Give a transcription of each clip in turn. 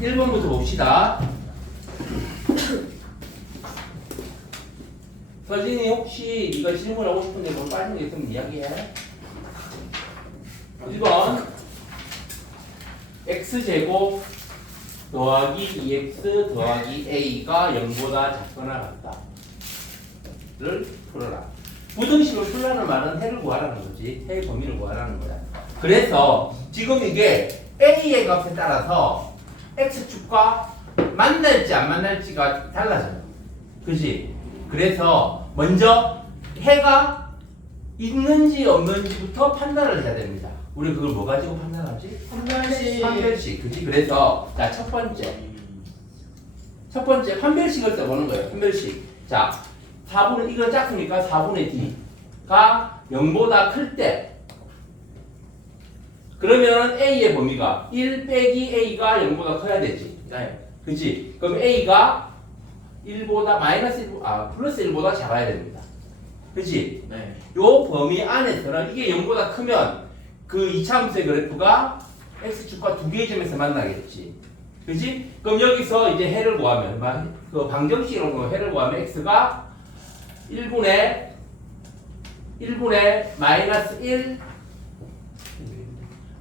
1번부터 봅시다. 서진이 혹시 이거 질문하고 싶은데 뭐 빠진 게 있으면 이야기해. 1번 x제곱 더하기 2x 더하기 a가 0보다 작거나 같다를 풀어라. 부등식을 풀라는 말은 해를 구하라는 거지. 해의 범위를 구하라는 거야. 그래서 지금 이게 a의 값에 따라서 x축과 만날지 안 만날지가 달라져요. 그지? 그래서 먼저 해가 있는지 없는지부터 판단을 해야 됩니다. 우리 그걸 뭐 가지고 판단하지? 판별식. 그지? 그래서 자, 첫 번째 판별식을 써보는 거예요. 판별식. 자, 4분의 이거 작으니까 4분의 d가 0보다 클 때 그러면 a의 범위가 1 빼기 a가 0보다 커야 되지. 네. 그지? 그럼 a가 1보다 마이너스 1, 플러스 1보다 작아야 됩니다. 그지? 네. 요 범위 안에서는 이게 0보다 크면 그 이차함수의 그래프가 x축과 두 개의 점에서 만나겠지. 그지? 그럼 여기서 이제 해를 구하면 그 방정식으로 해를 구하면 x가 1분의 마이너스 1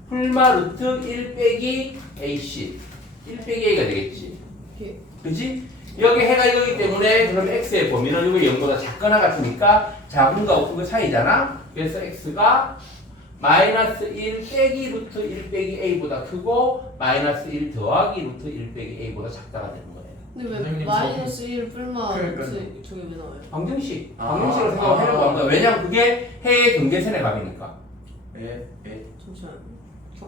풀마 루트 1 빼기 ac 1 빼기 a가 되겠지. 그지? 여기 해가 이거기 때문에 그럼 x의 범위는 여기 0보다 작거나 같으니까 작은 거하고 큰 거 차이잖아. 그래서 x가 마이너스 1 빼기 루트 1 빼기 a보다 크고 마이너스 1 더하기 루트 1 빼기 a보다 작다가 되는 거예요. 근데 왜 선생님, 마이너스 1 뿔마 그러니까요. 저게 왜 나와요? 방정식으로 생각하려고 합니다. 왜냐면 그게 해의 경계선의 값이니까. 네. 네. 잠시만요.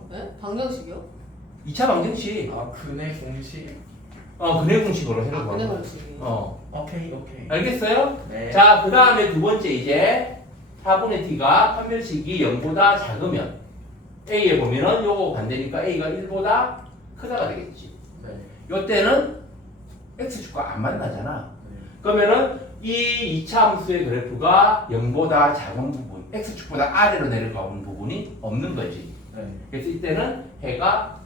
네? 방정식이요? 2차 방정식. 아, 근의 공식. 근해 공식으로 해를 근해 구하는 거야. 공식이요. 오케이. 알겠어요? 네. 자, 그 다음에 두 번째 이제 4분의 t가 판별식이 0보다 작으면 a의 범위는 요거 반대니까 a가 1보다 크다가 되겠지. 네. 요때는 x축과 안 만나잖아. 네. 그러면은 이 2차 함수의 그래프가 0보다 작은 부분, x축보다 아래로 내려가는 부분이 없는 거지. 네. 그래서 이때는 해가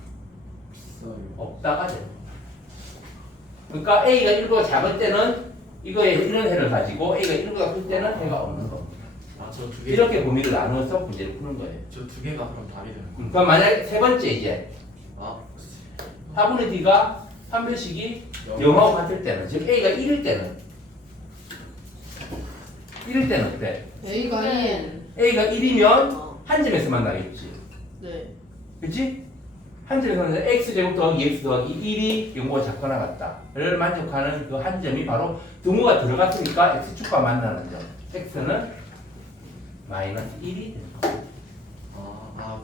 있어요. 없다가 되는 거야. 그러니까 a가 1보다 작을 때는 이거에 이런 해를 가지고 a가 1보다 클 때는 해가 없는 겁니다. 아, 저 두 개. 이렇게 범위를 나누어서 문제를 푸는 거예요. 저 두 개가 그럼 답이 되는 거. 그럼 만약 세 번째 이제 아. 4분의 d가 판별식이 0하고 같을 때는 즉 a가 1일 때는 어때? A가 1. a가 1이면 어. 한 점에서 만나겠지. 네. 그치? 한 점에서 만나서 x제곱 더하기 x 더하기 1이 0보다 작거나 같다를 만족하는 그 한 점이 바로 등호가 들어갔으니까 x축과 만나는 점. x는 마이너스 1이 되는 거야.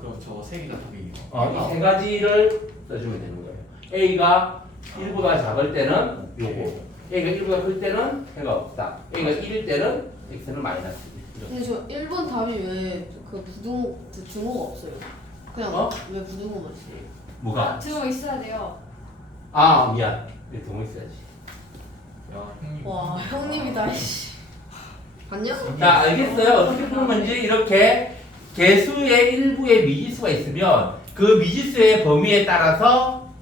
그럼 저 세 개가 답이에요. 이 세 가지를 써주면 되는 거예요. a가 1보다 작을 때는 요거, a가 1보다 클 때는 해가 없다. a가 1일 때는 x는 마이너스 1. 근데 저 1번 답이 왜 그 부등호가 없어요? 그냥 왜 부등호만 있어요? 뭐가? 들어 있어야 돼요. 미안. 내 동호 있어야지. 야, 형님. 와 형님이다 씨. 봤냐? 자, 알겠어요. 어떻게 푸는 건지 이렇게 개수의 일부에 미지수가 있으면 그 미지수의 범위에 따라서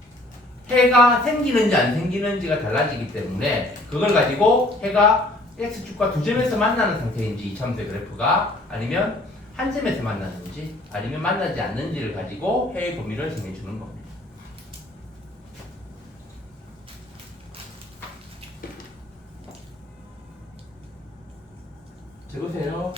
해가 생기는지 안 생기는지가 달라지기 때문에 그걸 가지고 해가 x축과 두 점에서 만나는 상태인지 이차함수의 그래프가 아니면 한 점에서 만나는지 아니면 만나지 않는지를 가지고 해의 범위를 정해주는 겁니다. 적으세요.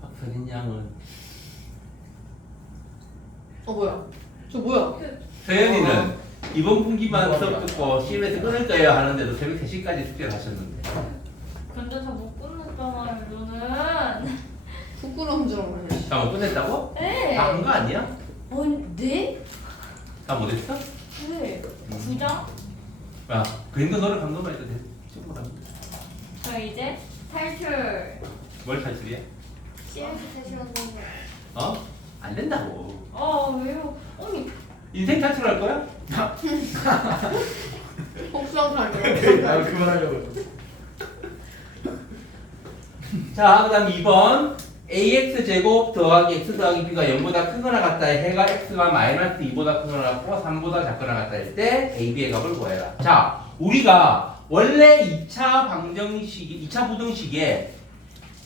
박서진 양은 뭐야? 저 뭐야? 서연이는 이번 분기만 수업 듣고 시험에서 끊을 거예요 하는데도 새벽 3시까지 숙제를 하셨는데 근데 다 못 끝냈잖아요, 저는. 부끄러운 줄 알았네. 다 못 끝냈다고? 네. 다 한 거 아니야? 네? 다 못했어? 네. 9장? 야, 그림도 노력한 것만 해도 돼. 충분합니다. 저 이제 탈출. 뭘 탈출이야? CS 대시간에. 어? 안 된다고. 왜요? 아니 인생 탈출할 거야? 혹성 살려. 아 그만하려고. 자, 그 다음 2번. ax 제곱 더하기 x 더하기 b가 0보다 크거나 같다 해가 x가 마이너스 2보다 크거나 같고 3보다 작거나 같다 할 때 a, b의 값을 구해라. 자, 우리가 원래 2차 방정식이 2차 부등식에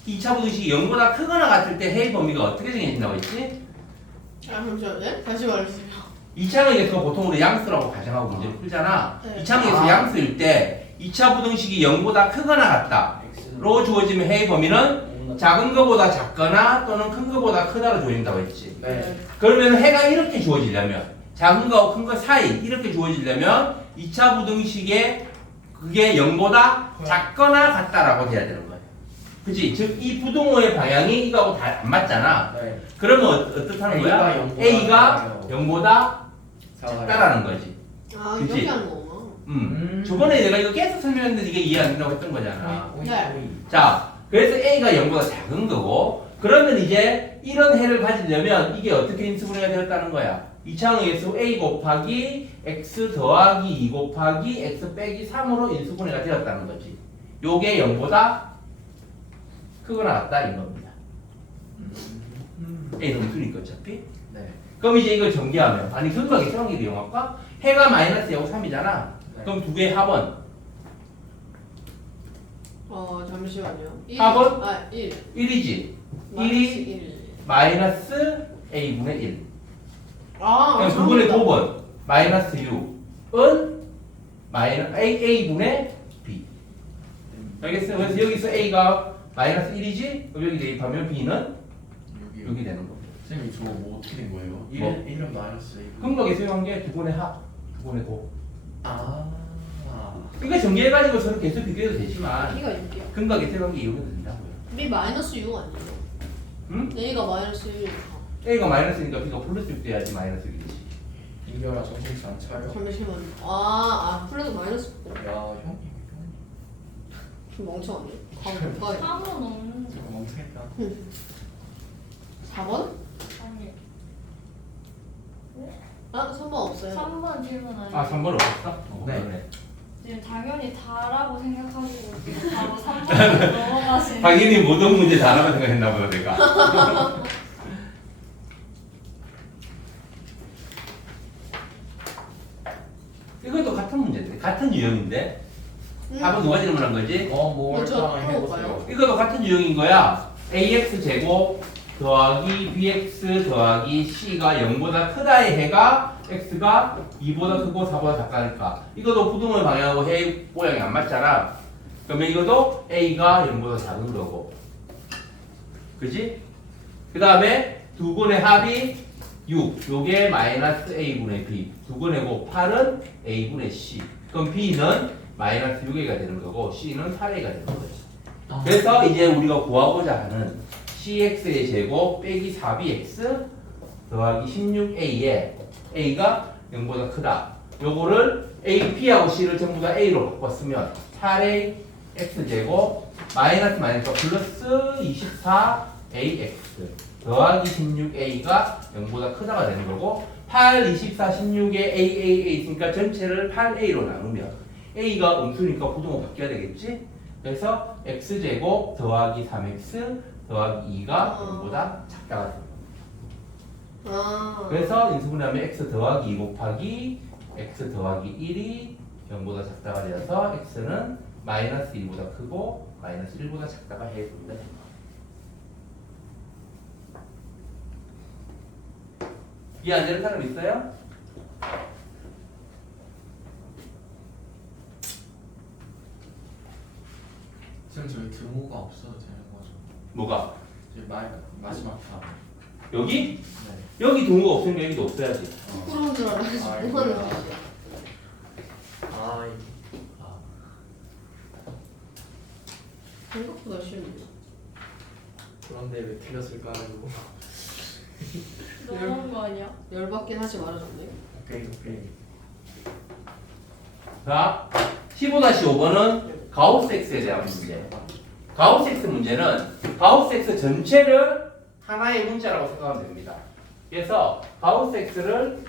2차 부등식이 0보다 크거나 같을 때 해의 범위가 어떻게 정해진다고 했지? 아 잠시만요. 다시 말해주세요. 2차항에서 보통으로 양수라고 가정하고 문제를 풀잖아. 네. 2차항에서 양수일 때 2차 부등식이 0보다 크거나 같다로 주어지면 해의 범위는 작은 거보다 작거나 또는 큰 거보다 크다로 주어진다고 했지. 네. 그러면 해가 이렇게 주어지려면 작은 거하고 큰 거 사이 이렇게 주어지려면 2차 부등식에 그게 0보다 작거나 같다라고 돼야 되는 거예요. 그치? 즉 이 부등호의 방향이 이거하고 다 안 맞잖아. 네. 그러면 어떻다는 거야? A가 0보다 작다라는 거지. 아 그치? 이렇게 하는 거구나. 저번에 내가 이거 계속 설명했는데 이게 이해 안 된다고 했던 거잖아. 네. 자, 그래서 A가 0보다 작은 거고, 그러면 이제 이런 해를 가지려면 이게 어떻게 인수분해가 되었다는 거야? 2차항에서 A 곱하기 X 더하기 2 곱하기 X 빼기 3으로 인수분해가 되었다는 거지. 요게 0보다 크거나 같다 이 겁니다. A는 음수니까 어차피. 네. 그럼 이제 이걸 전개하면, 아니 근각의 세원기를 이용할까? 해가 마이너스 2하고 3이잖아. 네. 그럼 두 개의 합은 잠시만요. 4번? 1. 1이지. 1이 1. 마이너스 A분의 1. 아 그럼 두 분의 곱은 마이너스 6은 A분의 B. 알겠어요? 그래서 여기서 A가 마이너스 1이지? 그럼 여기 대입하면 B는 6이 되는 겁니다. 선생님 저거 뭐 어떻게 된 거예요? 뭐? 1은 마이너스 1. 근각의 수용한 게 두 분의 합, 두 분의 곱. 아. 이거 전개해가지고 서로 개수 비교해도 되지만 B가 6이야. 근각의 수용한 게 이용해도 된다고요. B 마이너스 6 아니에요? 응? A가 마이너스 1. A가 마이너스니까 B가 플러스 6 돼야지 마이너스 6이지. 인별아 정신 안 차려? 잠시만요. 플러스 마이너스 6. 야 형. 좀 멍청하네. 과거 3은 없는데. 저거 멍청했다. 4번? 아니 3번 없어요. 3번 질문 아니에요. 아, 3번 없었어? 네. 그러네. 지금 당연히 다라고 생각하시고 지금 바로 3번으로 넘어가시는. 당연히 모든 문제 다라고 생각했나 보다 내가. 이것도 같은 문제인데, 같은 유형인데. 답은 누가 질문한 거지? 뭐 먼저 일단 해보세요. 이것도 같은 유형인 거야. ax 제곱 더하기 bx 더하기 c가 0보다 크다의 해가 x가 2보다 크고 4보다 작다니까. 이것도 부등호의 방향하고 해 모양이 안 맞잖아. 그러면 이것도 a가 0보다 작은 거고. 그지? 그 다음에 두 분의 합이 6. 요게 마이너스 a분의 b. 두 분의 곱 8은 a분의 c. 그럼 b는 마이너스 6a가 되는 거고 c는 8a가 되는 거지. 그래서 이제 우리가 구하고자 하는 cx의 제곱 빼기 4bx 더하기 16a에 a가 0보다 크다. 요거를 a, b하고 c를 전부 다 a로 바꿨으면 8a x제곱 마이너스 플러스 24ax 더하기 16a가 0보다 크다가 되는 거고 8, 24, 16에 a 있으니까 전체를 8a로 나누면 a가 음수니까 부등호 바뀌어야 되겠지? 그래서 x제곱 더하기 3x 더하기 2가 0보다 작다가 됩니다. 그래서 인수분해하면 x 더하기 2 곱하기 x 더하기 1이 0보다 작다가 되어서 x는 마이너스 2보다 크고 마이너스 1보다 작다가 해줍니다. 이해 안 되는 사람 있어요? 선생님 저희 등호가 없어도 되는 거죠? 뭐가? 이제 마지막 답. 여기? 네. 여기 동호가 없으니까 여기도 없어야지. 부끄러운 줄 알아야지. 아, 뭐 하는 이거야. 짓이야. 생각보다 쉬운데. 그런데 왜 틀렸을까요? 너무한 거 아니야? 열받긴 하지 말아줬네. 오케이. 자, 15-5번은 가우스 X에 대한 문제. 가우스 X 문제는 가우스 X 전체를 하나의 문자라고 생각하면 됩니다. 그래서 가우스 X를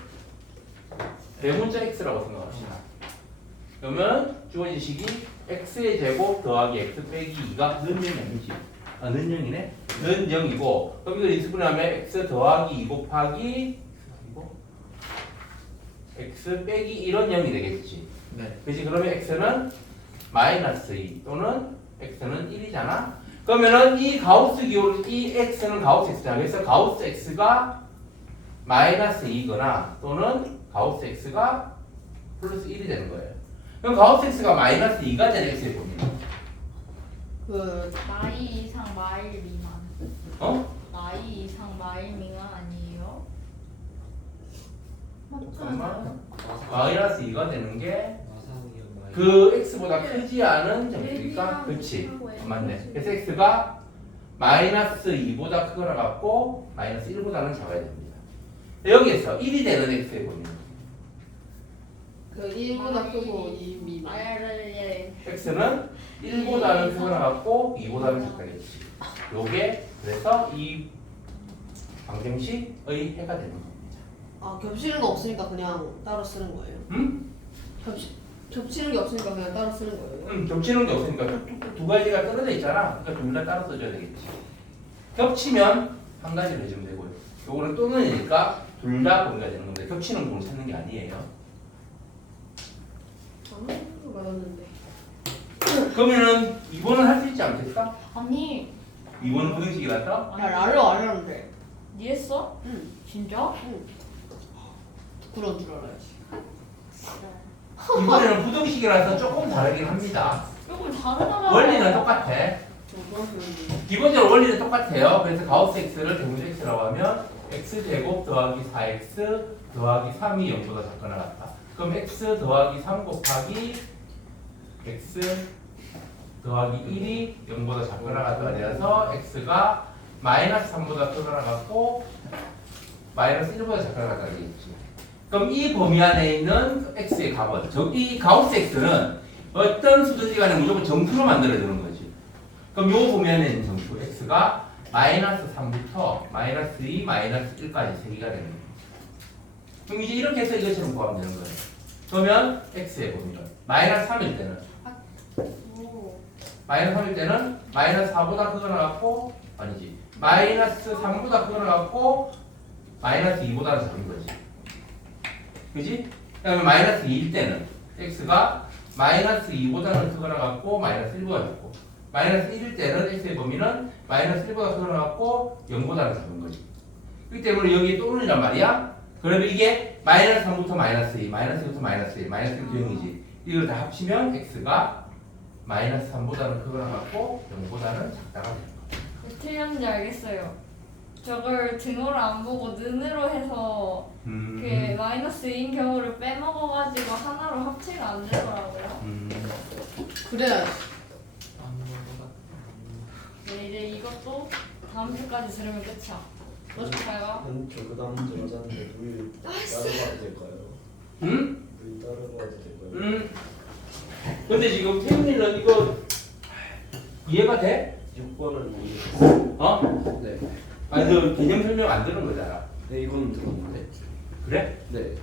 대문자 X라고 생각합시다. 그러면 주어진 식이 X의 제곱 더하기 X 빼기 2가 는 0이 아니지. 아, 는 0이네? 는 0이고 그럼 이걸 인수분해하면 X 더하기 2 곱하기 X 빼기 1은 0이 되겠지. 네. 그렇지? 그러면 X는 마이너스 2 또는 X는 1이잖아. 그러면은 이 가우스 기호 이 X는 가우스 X잖아. 그래서 가우스 X가 마이너스 2거나 또는 가우스 X가 플러스 1이 되는 거예요. 그럼 가우스 X가 마이너스 2가 되는 X의 범위는 그 나이 이상 마일 미만. 어? 나이 이상 마일 미만 아니에요? 잠깐만. 마이너스 2가 되는 게 마상이요. 그 X보다 크지 않은 점수니까 그렇지. 맞네. 그래서 X가 마이너스 2보다 크거나 같고 마이너스 1보다는 작아야 됩니다. 여기에서 1이 되는 X의 범위는 그 1보다 크고 2 미만. 예. X는 1보다는 크거나 같고 2보다는 작다겠지. 요게 그래서 이 방정식의 해가 되는 겁니다. 아 겹치는 거 없으니까 그냥 따로 쓰는 거예요? 응? 겹치는 게 없으니까 그냥 따로 쓰는 거예요? 응, 겹치는 게 없으니까 두 가지가 떨어져 있잖아. 그러니까 둘 다 따로 써줘야 되겠지. 겹치면 한 가지를 해주면 되고요. 요거는 또는이니까 둘 다 범위가 되는 건데 겹치는 공을 찾는 게 아니에요. 맞았는데. 그러면은 2번은 할 수 있지 않겠어? 아니 2번은 부등식이라서? 야 랄로 안 하는데. 니 했어? 응. 진짜? 그런 줄 알아야지. 이번에는 부등식이라서 조금 다르긴 합니다. 조금 다르잖아. 원리는 똑같아. 기본적으로 원리는 똑같아요. 그래서 가우스 X를 대문자 X라고 하면 X제곱 더하기 4X 더하기 3이 0보다 작거나 같다. 그럼 X 더하기 3 곱하기 X 더하기 1이 0보다 작거나 같다가 되어서 X가 마이너스 3보다 크거나 같고 마이너스 1보다 작거나 같다가 되겠지. 그럼 이 범위 안에 있는 X의 값은 이 가우스 X는 어떤 수든지 간에 무조건 정수로 만들어주는 거지. 그럼 요 범위 안에 있는 정수 X가 마이너스 3부터 마이너스 2, 마이너스 1까지 3개가 되는 거예요. 그럼 이제 이렇게 해서 이것처럼 구하면 되는 거예요. 그러면 X의 범위는 마이너스 3일 때는 오. 마이너스 3일 때는 마이너스 4보다 크거나 같고 아니지 마이너스 3보다 크거나 같고 마이너스 2보다는 작은 거지. 그지? 그다음에 마이너스 2일 때는 X가 마이너스 2보다는 크거나 같고 마이너스 1보다 작고 마이너스 1일 때는 X의 범위는 마이너스 1보다 크거나 같고 0보다는 작은 거지. 그렇기 때문에 여기 또는이란 말이야. 그러면 이게 마이너스 3부터 마이너스 2, 마이너스 2부터 마이너스 1, 마이너스 1부터 0이지. 이걸 다 합치면 X가 마이너스 3보다는 크거나 같고 0보다는 작다가 되는 거야. 왜 틀렸는지 알겠어요. 저걸 등호를 안 보고 는으로 해서 그 마이너스 2인 경우를 빼먹어가지고 하나로 합체가 안 되더라고요. 그래야지. 네, 이제 이것도 다음 주까지 들으면 끝이야. 어떡할까요? 저 다음 문제 맞았는데 우리 따로 봐도 될까요? 응? 우리 따로 봐도 될까요? 근데 지금 태훈이는 이거 이해가 돼? 6번은 이해했어요. 어? 네. 아니 너 개념 설명 안 들은 거잖아. 네, 이거는 들었는데. 그래? 네.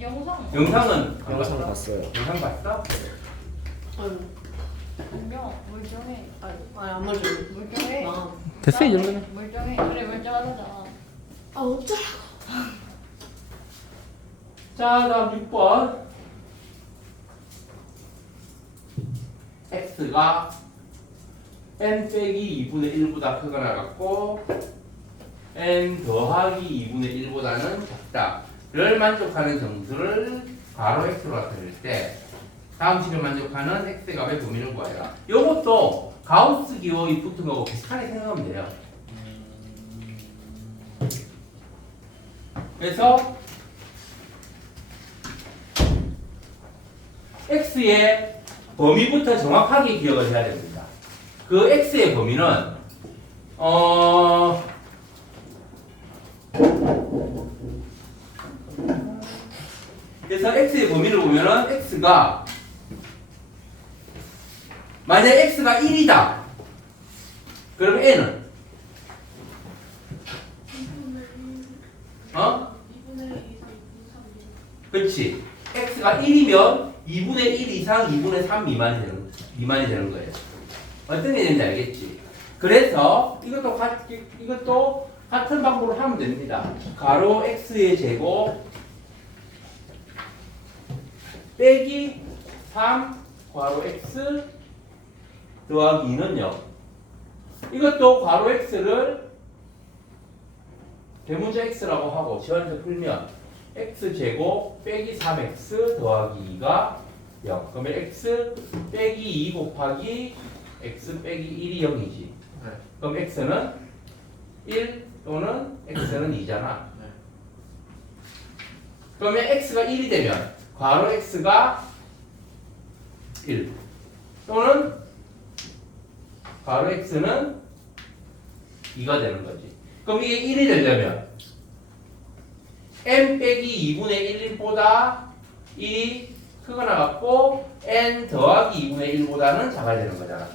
영상 영상은 안 영상 봤어? 봤어요. 영상 봤어? 아유, 안녕 멀쩡해. 안 맞아. 멀쩡해. 됐어 이 정도면. 멀쩡해. 그래 멀쩡하잖아. 아 어쩌라고. 자 다음 6번 x가 n 빼기 2분의 1보다 크거나 같고 n 더하기 2분의 1보다는 작다를 만족하는 정수를 괄호 x로 나타낼 때 다음 식을 만족하는 x의 값의 범위를 구하여라. 이것도 가우스 기호이 붙은 거고 비슷하게 생각하면 돼요. 그래서 x의 범위부터 정확하게 기억을 해야 됩니다. 그 x의 범위는 그래서 x의 범위를 보면은 x가 만약 x가 1이다. 그럼 n은? 어? 그렇지. x가 1이면 2분의 1 이상 2분의 3 미만이 되는 거예요. 어떤 게 되는지 알겠지? 그래서 이것도 같은 방법으로 하면 됩니다. 가로 x의 제곱 빼기 3 괄호 x 더하기 2는요. 이것도 괄호 x를 대문자 x라고 하고 지원해서 풀면 x제곱 빼기 3x 더하기 2가 0. 그러면 x 빼기 2 곱하기 x 빼기 1이 0이지. 네. 그럼 x는 1 또는 x는 2잖아. 네. 그러면 x가 1이 되면 괄호 x가 1 또는 괄호 x는 2가 되는 거지. 그럼 이게 1이 되려면 n 빼기 2분의 1보다 1이 크거나 같고 n 더하기 2분의 1보다는 작아야 되는 거잖아.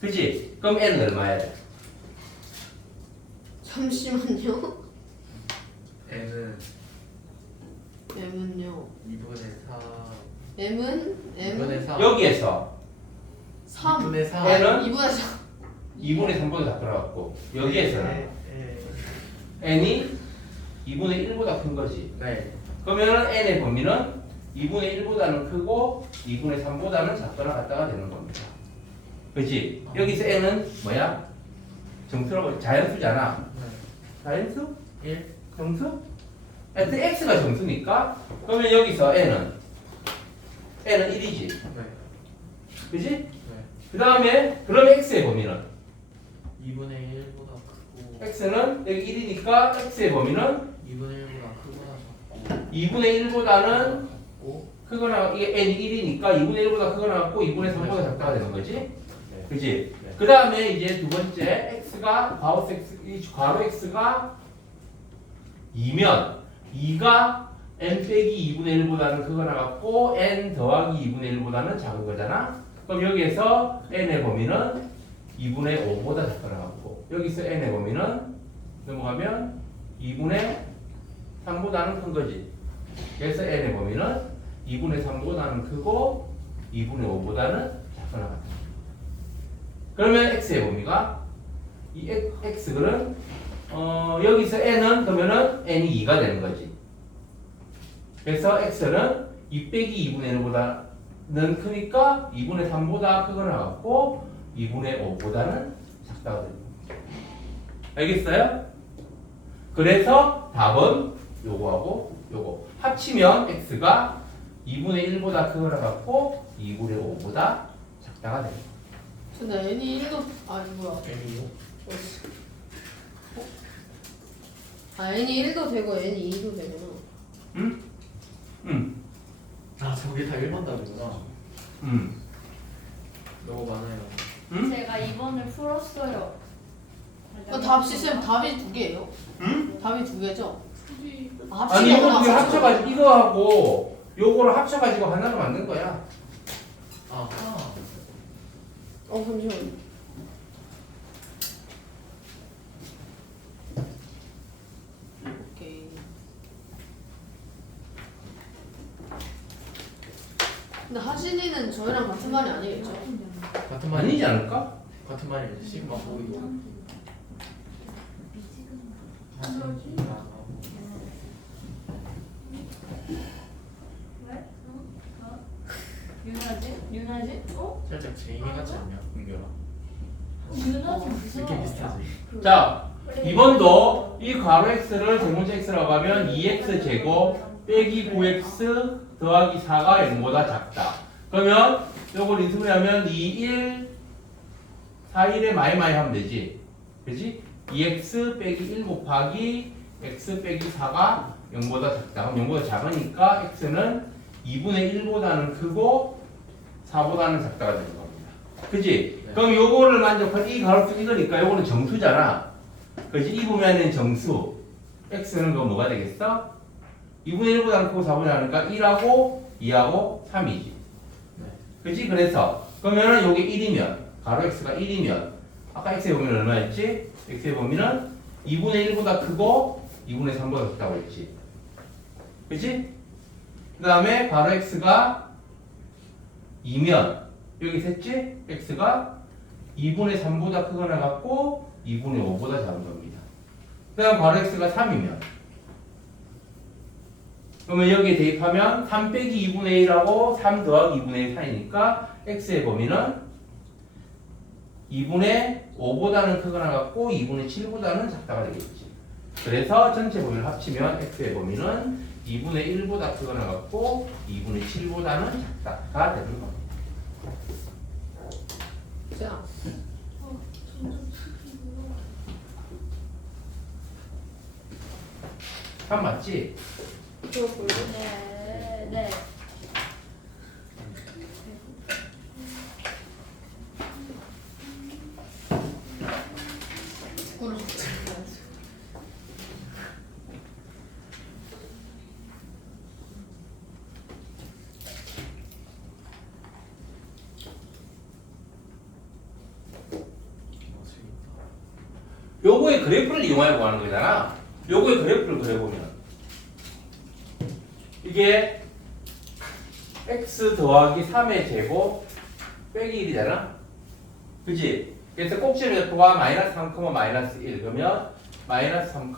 그치? 그럼 n은 얼마야 돼? 잠시만요. n은 m은요. 2분의 4 m은 2분의 4 여기에서 3. 2분의 4 n은 2분의 3. 2분의 3보다 작거나 같고 여기에서는 n이 2분의 1보다 큰 거지. 네. 그러면 n의 범위는 2분의 1보다는 크고 2분의 3보다는 작거나 같다가 되는 겁니다. 그렇지? 여기서 n은 뭐야? 정수라고 자연수잖아. 자연수? 1 정수? 하여튼 x가 정수니까 그러면 여기서 n은 1이지. 네. 그지? 네. 그 다음에 그러면 x의 범위는 2분의 1보다 크고 x는 여기 1이니까 x의 범위는 2분의 1보다 크거나 작고 2분의 1보다는 작고 크거나 이게 n이 1이니까 2분의 1보다 크거나 같고 2분의 3보다 작다가 되는 거지. 네. 그지? 네. 그 다음에 이제 두 번째 x가 괄호 x가 2면 2가 n 빼기 2분의 1보다는 크거나 같고 n 더하기 2분의 1보다는 작은 거잖아. 그럼 여기에서 n의 범위는 2분의 5보다 작거나 같고 여기서 n의 범위는 넘어가면 2분의 3보다는 큰 거지. 그래서 n의 범위는 2분의 3보다는 크고 2분의 5보다는 작거나 같다. 그러면 x의 범위가 이 x는 여기서 n은 그러면은 n이 2가 되는 거지. 그래서 x는 2 빼기 2분의 1보다는 크니까 2분의 3보다 크거나 같고 2분의 5보다는 작다가 됩니다. 알겠어요? 그래서 답은 요거하고 요거 합치면 x가 2분의 1보다 크거나 같고 2분의 5보다 작다가 됩니다. 근데 n이 1도 아니 뭐야? n이요? n이 1도 되고 n이 2도 되구나. 응? 응. 아 저게 다 1번 답이구나. 응. 너무 많아요. 응? 제가 2번을 풀었어요. 답시 쌤 답이 2개예요? 응? 답이 2개죠? 아, 아니 이거 합치거나 두 개 합쳐가지고 이거하고 요거를 합쳐가지고 하나로 만든 거야. 아. 잠시만요. 오케이. 근데 하진이는 저희랑 같은 말이 아니겠죠? 같은 말이 아니지 않을까? 같은 말이 시그마 보이고. 유나지? 어? 살짝 제이미 같지 않냐? 은결아. 유나지 무서워. 느낌 비슷하지? 자 2번도 이 괄호 x를 대문자 x라고 하면 2x 제곱 빼기 9x 더하기 4가 0보다 작다. 그러면 요걸 인수분해 하면 2, 1, 4, 1에 마이마이 하면 되지. 그지? 2x 빼기 1 곱하기 x 빼기 4가 0보다 작다. 그럼 0보다 작으니까 x는 2분의 1보다는 크고 4보다는 작다가 되는 겁니다. 그지? 네. 그럼 요거를 만족한 이 가로수 이거니까 요거는 정수잖아. 그지? 이 보면은 정수. x는 그거 뭐가 되겠어? 2분의 1보다는 크고 4보다 작으니까 1하고 2하고 3이지. 네. 그지? 그래서 그러면은 요게 1이면 가로 x가 1이면 아까 x의 범위는 얼마였지? x의 범위는 2분의 1보다 크고 2분의 3보다 작다고 했지. 그치? 그 다음에 바로 x가 2면 여기 셌지? x가 2분의 3보다 크거나 같고 2분의 5보다 작은 겁니다. 그 다음 바로 x가 3이면 그러면 여기에 대입하면 3 빼기 2분의 1하고 3 더하기 2분의 1 사이니까 x의 범위는 2분의 5보다는 크거나 같고 2분의 7보다는 작다가 되겠지. 그래서 전체 범위를 합치면 x의 범위는 2분의 1보다 크거나 같고 2분의 7보다는 작다가 되는 겁니다. 자, 3 맞지? 네. 네. 축구를 좋아해야지. 요거의 그래프를 이용하려고 하는 거잖아. 요거의 그래프를 그려보면 이게 x 더하기 3의 제곱 빼기 1이잖아. 그치? 그래서 꼭지의 F가 마이너스 3, 마이너스 1 그러면 마이너스 3,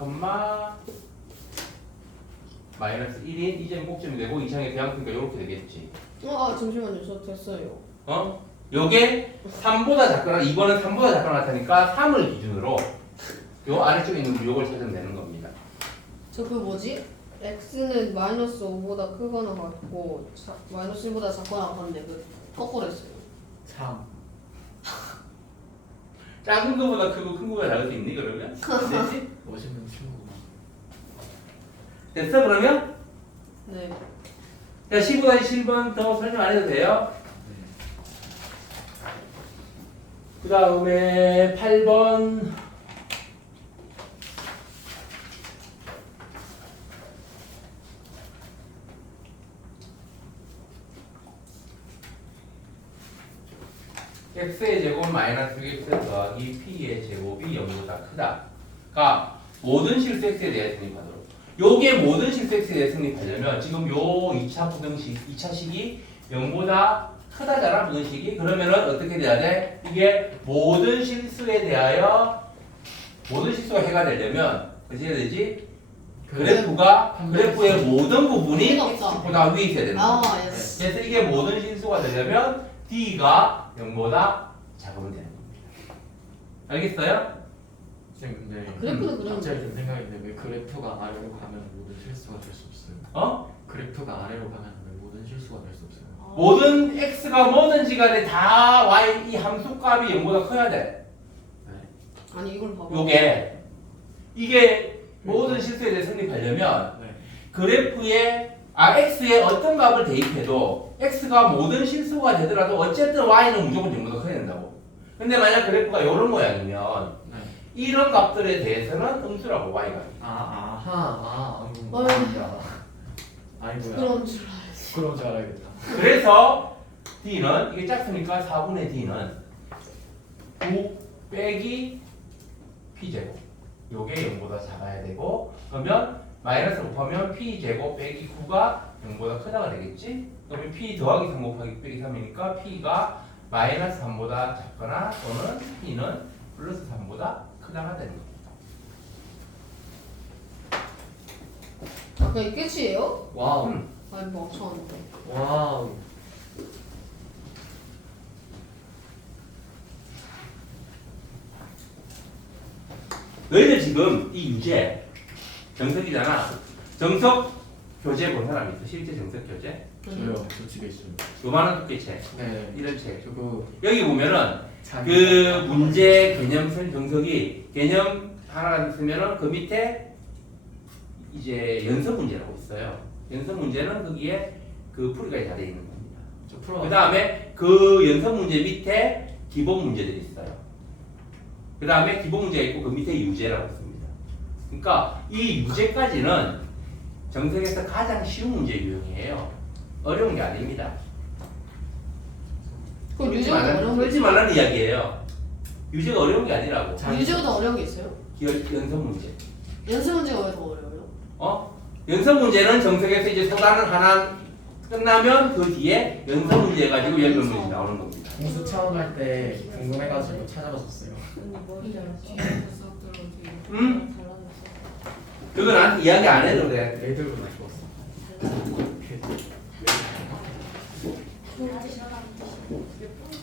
마이너스 1인 이 점이 꼭지점이 되고 이 장의 대항수니까 이렇게 되겠지. 잠시만요. 저 됐어요. 어? 요게 3보다 작거나 이거는 3보다 작거나 같으니까 3을 기준으로 요 아래쪽에 있는 요걸 찾으면 되는 겁니다. 저 그 뭐지? x는 마이너스 5보다 크거나 같고 마이너스 1보다 작거나 같은데 그 거꾸로 했어요. 3. 작은 거보다 크고 큰 거보다 작을 수 있니 그러면? 되지? 멋있는 친구구나. 됐어 그러면? 네. 자 15-7번 더 설명 안 해도 돼요? 그 다음에 8번 x의 제곱 마이너스 6x 더하기 p의 제곱이 0보다 크다가 모든 실수 x에 대해 성립하도록. 요게 모든 실수 x에 대해 성립하려면 지금 요 2차 부등식, 2차식이 0보다 크다잖아 부등식이. 그러면은 어떻게 돼야 돼? 이게 모든 실수에 대하여 모든 실수가 해가 되려면 어떻게 해야 되지? 그래프의 모든 부분이 필요 없어. x보다 위에 있어야 되는 거야. 예스. 그래서 이게 모든 실수가 되려면 d가 0보다 작으면 되는 겁니다. 알겠어요? 쌤 근데 그래프는 그냥 갑자기 든 생각인데 왜 그래프가 아래로 가면 모든 실수가 될 수 없어요? 어? 그래프가 아래로 가면 왜 모든 실수가 될 수 없어요? 모든 x가 뭐든지 간에 다 y 이 함수값이 0보다 커야 돼. 아니 이걸 봐봐. 요게 이게 모든 실수에 대해 성립하려면 네. 그래프에 x에 어떤 값을 대입해도 x가 모든 실수가 되더라도 어쨌든 y는 무조건 0보다 커야 된다고. 근데 만약 그래프가 이런 모양이면 네. 이런 값들에 대해서는 음수라고 y가. 아이고야. 그런 줄 알지. 그런 줄 알아야겠다. 그래서 d는 이게 작으니까 4분의 d는 9 빼기 p제곱 요게 0보다 작아야 되고 그러면 마이너스 곱하면 p제곱 빼기 9가 0보다 크다가 되겠지? 그러면 p 더하기 3 곱하기 빼기 3이니까 p가 마이너스 3보다 작거나 또는 p는 플러스 3보다 크다가 되는 겁니다. 아까 이 끝이에요? 와우. 아니 뭐 멍청한데. 와우. 너희들 지금 이 유제 정석이잖아. 정석 교재 본 사람 있어? 실제 정석 교재? 저요. 저 집에 있어요. 요만한 두께책 네. 이런 책. 저거 여기 보면은 그 문제 개념선 정석이 개념 하나 있으면은 그 밑에 이제 연습 문제라고 있어요. 연습 문제는 거기에 그 풀이가 다 되어 있는 겁니다. 저 풀어. 그 다음에 그 연습 문제 밑에 기본 문제들이 있어요. 그 다음에 기본 문제가 있고 그 밑에 유제라고 있습니다. 그러니까 이 유제까지는 정석에서 가장 쉬운 문제 유형이에요. 어려운 게 아닙니다. 그 유저가 어려운 풀지 말라는 이야기예요. 유제가 어려운 게 아니라고. 유제가 더 어려운 게 있어요? 연습 문제. 연습 문제가 왜 더 어려워요? 연습 문제는 정석에서 이제 소단을 하나 끝나면 그 뒤에 연습 문제 해가지고 연변 문제 나오는 겁니다. 공수 처음 할 때 궁금해가지고 찾아봤었어요. 응? 그거 나한테 이야기 안 해도 돼. 애들보다 좋았어.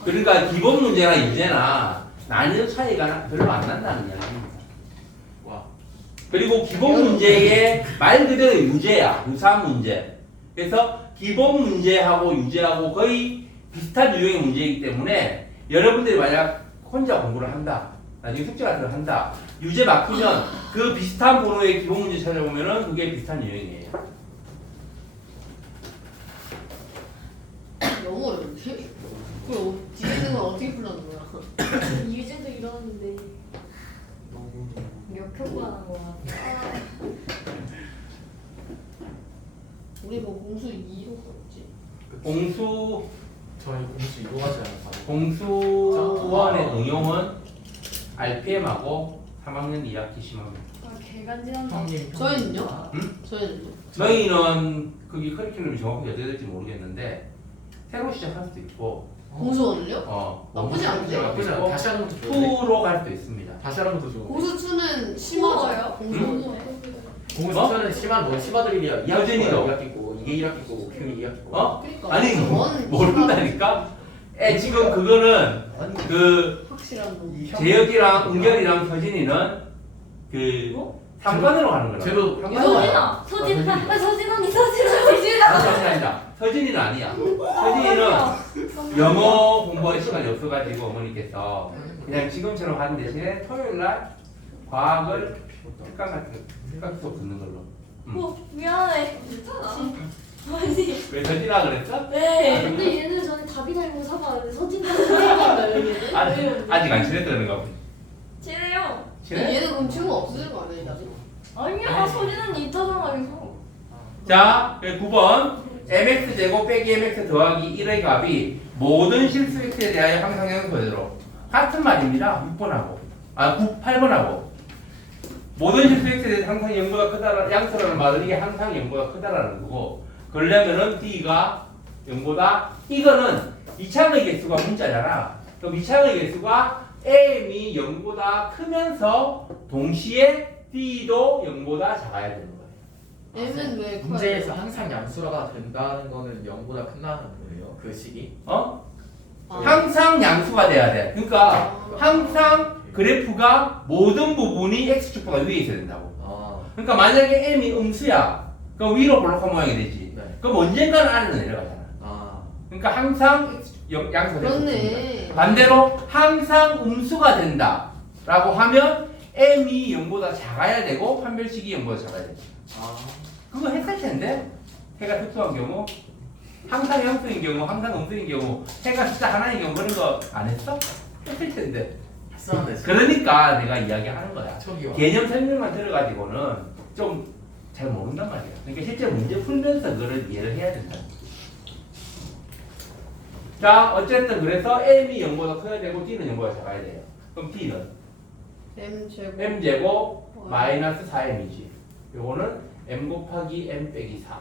그러니까 기본 문제나 유제나 난이도 차이가 별로 안 난다는 이야기입니다. 와. 그리고 기본 문제의 말 그대로 유제야. 유사한 문제. 그래서 기본 문제하고 유제하고 거의 비슷한 유형의 문제이기 때문에 여러분들이 만약 혼자 공부를 한다. 나중에 숙제 같은 걸 한다. 유제 막히면 그 비슷한 번호의 기본 문제 찾아보면은 그게 비슷한 유형이에요. 너무 어려운데? 그럼 뒤에 있는 건 어떻게 풀라는 거야? 유제도 이러는데 역효과는 것 같아. 우리 뭐 공수 2로 썼지? 공수 저희 공수 이동하지 않았어요. 공수원의 응용은 RPM하고 3학년 2학기 심합니다. 아, 개간지난다. 형님. 저희는요? 응? 저희는요? 저희는 그게 커리큘럼이 정확하게 어떻게 될지 모르겠는데 새로 시작할 수도 있고 공수원을요? 나쁘지 않은데? 나쁘지 않아. 다시 하는 것도 좋은데. 2로 갈 수도 있습니다. 다시 하는 것도 좋은데. 공수2는 심하죠? 공수원은? 공수처는 심한 뭐 심화들이야. 여전히도. 2학기 거고 이게 1학기 거고 Q 2학기 거고. 그러니까 아니 원 모른다니까? 지금 그거는 그 확실한 거. 재혁이랑 은결이랑 서진이는 그 3번으로 가는 거라. 쟤도 서진아, 서진, 아, 서진 언니, 서진 언니. 아니다. 서진이는 아니야. 서진이는 영어 공부할 시간이 없어가지고 어머니께서 그냥 지금처럼 하는 대신에 토요일 날 과학을 특강 수업 듣는 걸로. 미안해. 괜찮아. 아니, 왜 서진아 그랬어? 네. 근데 얘는 전에 답이 달고 사봤는데 서진도 선생님인가요? 아직 안 친했다 그런가 보네. 친해요. 친해? 얘는 그럼 친구 없을 거 아니야? 나중에? 아니야, 서진 언니 있잖아, 여기서. 자, 9번 mx제곱 빼기 mx 더하기 1의 값이 모든 실수 x에 대하여 항상형 그대로 같은 말입니다. 6번하고 8번하고 모든 실수 x에 대해서 항상 0보다 크다라는 양수라는 말은 이게 항상 0보다 크다라는 거고 그러려면은 d가 0보다 이거는 이차의 개수가 문자잖아. 그럼 이차의 개수가 m이 0보다 크면서 동시에 d도 0보다 작아야 되는 거예요. 얘는 왜 커요? 문제에서 항상 양수가 된다는 거는 0보다 큰다는 거예요. 그 식이. 항상 양수가 돼야 돼. 그러니까 항상 그래프가 모든 부분이 x축보다 위에 있어야 된다고. 그러니까 만약에 m이 음수야, 그럼 위로 볼록한 모양이 되지. 네. 그럼 언젠가는 아래로 내려가잖아. 그러니까 항상 양수가 돼야 그렇네. 반대로 항상 음수가 된다라고 하면 m이 0보다 작아야 되고 판별식이 0보다 작아야 돼. 그거 했을 텐데 해가 특수한 경우 항상 양수인 경우 항상 음수인 경우 해가 숫자 하나인 경우 그런 거 안 했어? 했을 텐데 했었는데. 그러니까 내가 이야기하는 거야. 초기화. 개념 설명만 들어가지고는 좀 잘 모른단 말이야. 그러니까 실제 문제 풀면서 그걸 이해를 해야 된다. 자 어쨌든 그래서 m이 0보다 커야 되고 d는 0보다 작아야 돼요. 그럼 d는 m제곱 m제곱 마이너스 4m이지. 요거는 m 곱하기 m 빼기 4.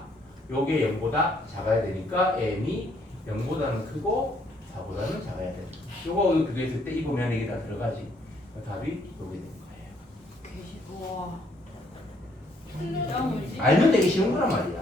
요게 0보다 작아야 되니까 m이 0보다는 크고 4보다는 작아야 돼. 요거 비교했을 때 이 보면 이게 다 들어가지. 그 답이 요게 되는 거예요. 와. 야, 뭐지? 알면 되게 쉬운 거란 말이야.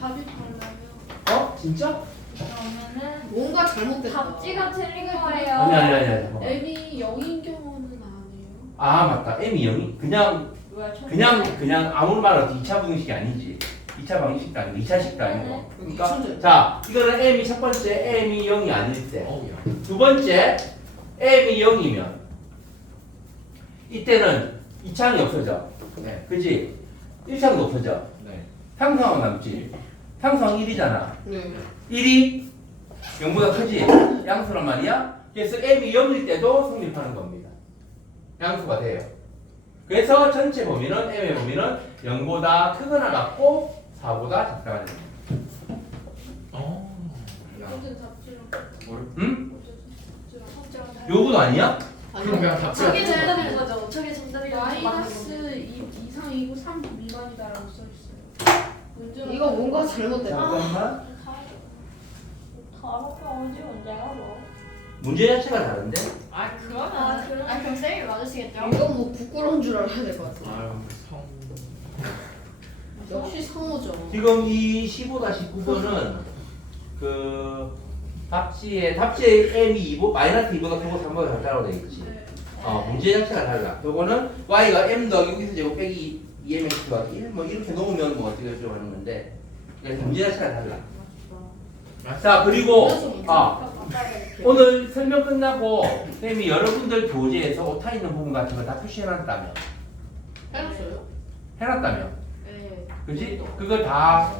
답이 달라요. 진짜? 그러면은 뭔가 잘못됐다. 답지가 틀린 거예요. 아니 잠깐만. M이 0인 경우는 아니에요. 아 맞다. m이 0이 그냥 뭐야, 천재? 그냥 아무 말 없이 2차 분식이 아니지. 2차 방식도 아니고 2차 식도 아니고. 그러니까 천재. 자 이거는 m이 첫 번째 m이 0이 아닐 때. 어우야. 두 번째 m이 0이면 이때는 2차항이 없어져. 네. 그치? 1차항도 없어져. 네. 상수항은 남지. 상수항 1이잖아. 네. 1이 0보다 크지? 양수란 말이야. 그래서 m이 0일 때도 성립하는 겁니다. 양수가 돼요. 그래서 전체 범위는 m의 범위는 0보다 크거나 같고 4보다 작다가 됩니다. 야. 어제 답지랑 응? 어제 답지랑 요거도 아니야? 그럼 그냥 답변. 저게 정답인 거죠. 저게 정답이라고 맞는 마이너스 건데. 2 이상이고 3 미만이다라고 써있어요. 문제가 이거 뭔가 잘못됐다. 잠깐만. 다른 경우지 문제가 뭐. 문제 자체가 다른데? 아 그러면 그러면- 그럼 쌤이 맞으시겠죠? 이거 뭐 부끄러운 줄 알아야 될 것 같아. 아유 성. 역시 성우죠. 지금 이 15-19번은 그 답지에 m이 2보 마이너스 2보다 크고 3보다 작다고 돼 있지. 문제 자체가 달라. 요거는 y가 m 더하기 여기서 제곱 빼기 2mx 더하기 1 뭐 이렇게 놓으면 뭐 어떻게 어쩌고 하는 건데 문제 자체가 달라. 자 그리고 오늘 설명 끝나고 쌤이 여러분들 교재에서 오타 있는 부분 같은 거 다 표시해놨다며. 해놨어요? 해놨다며. 네. 그지? 그거 다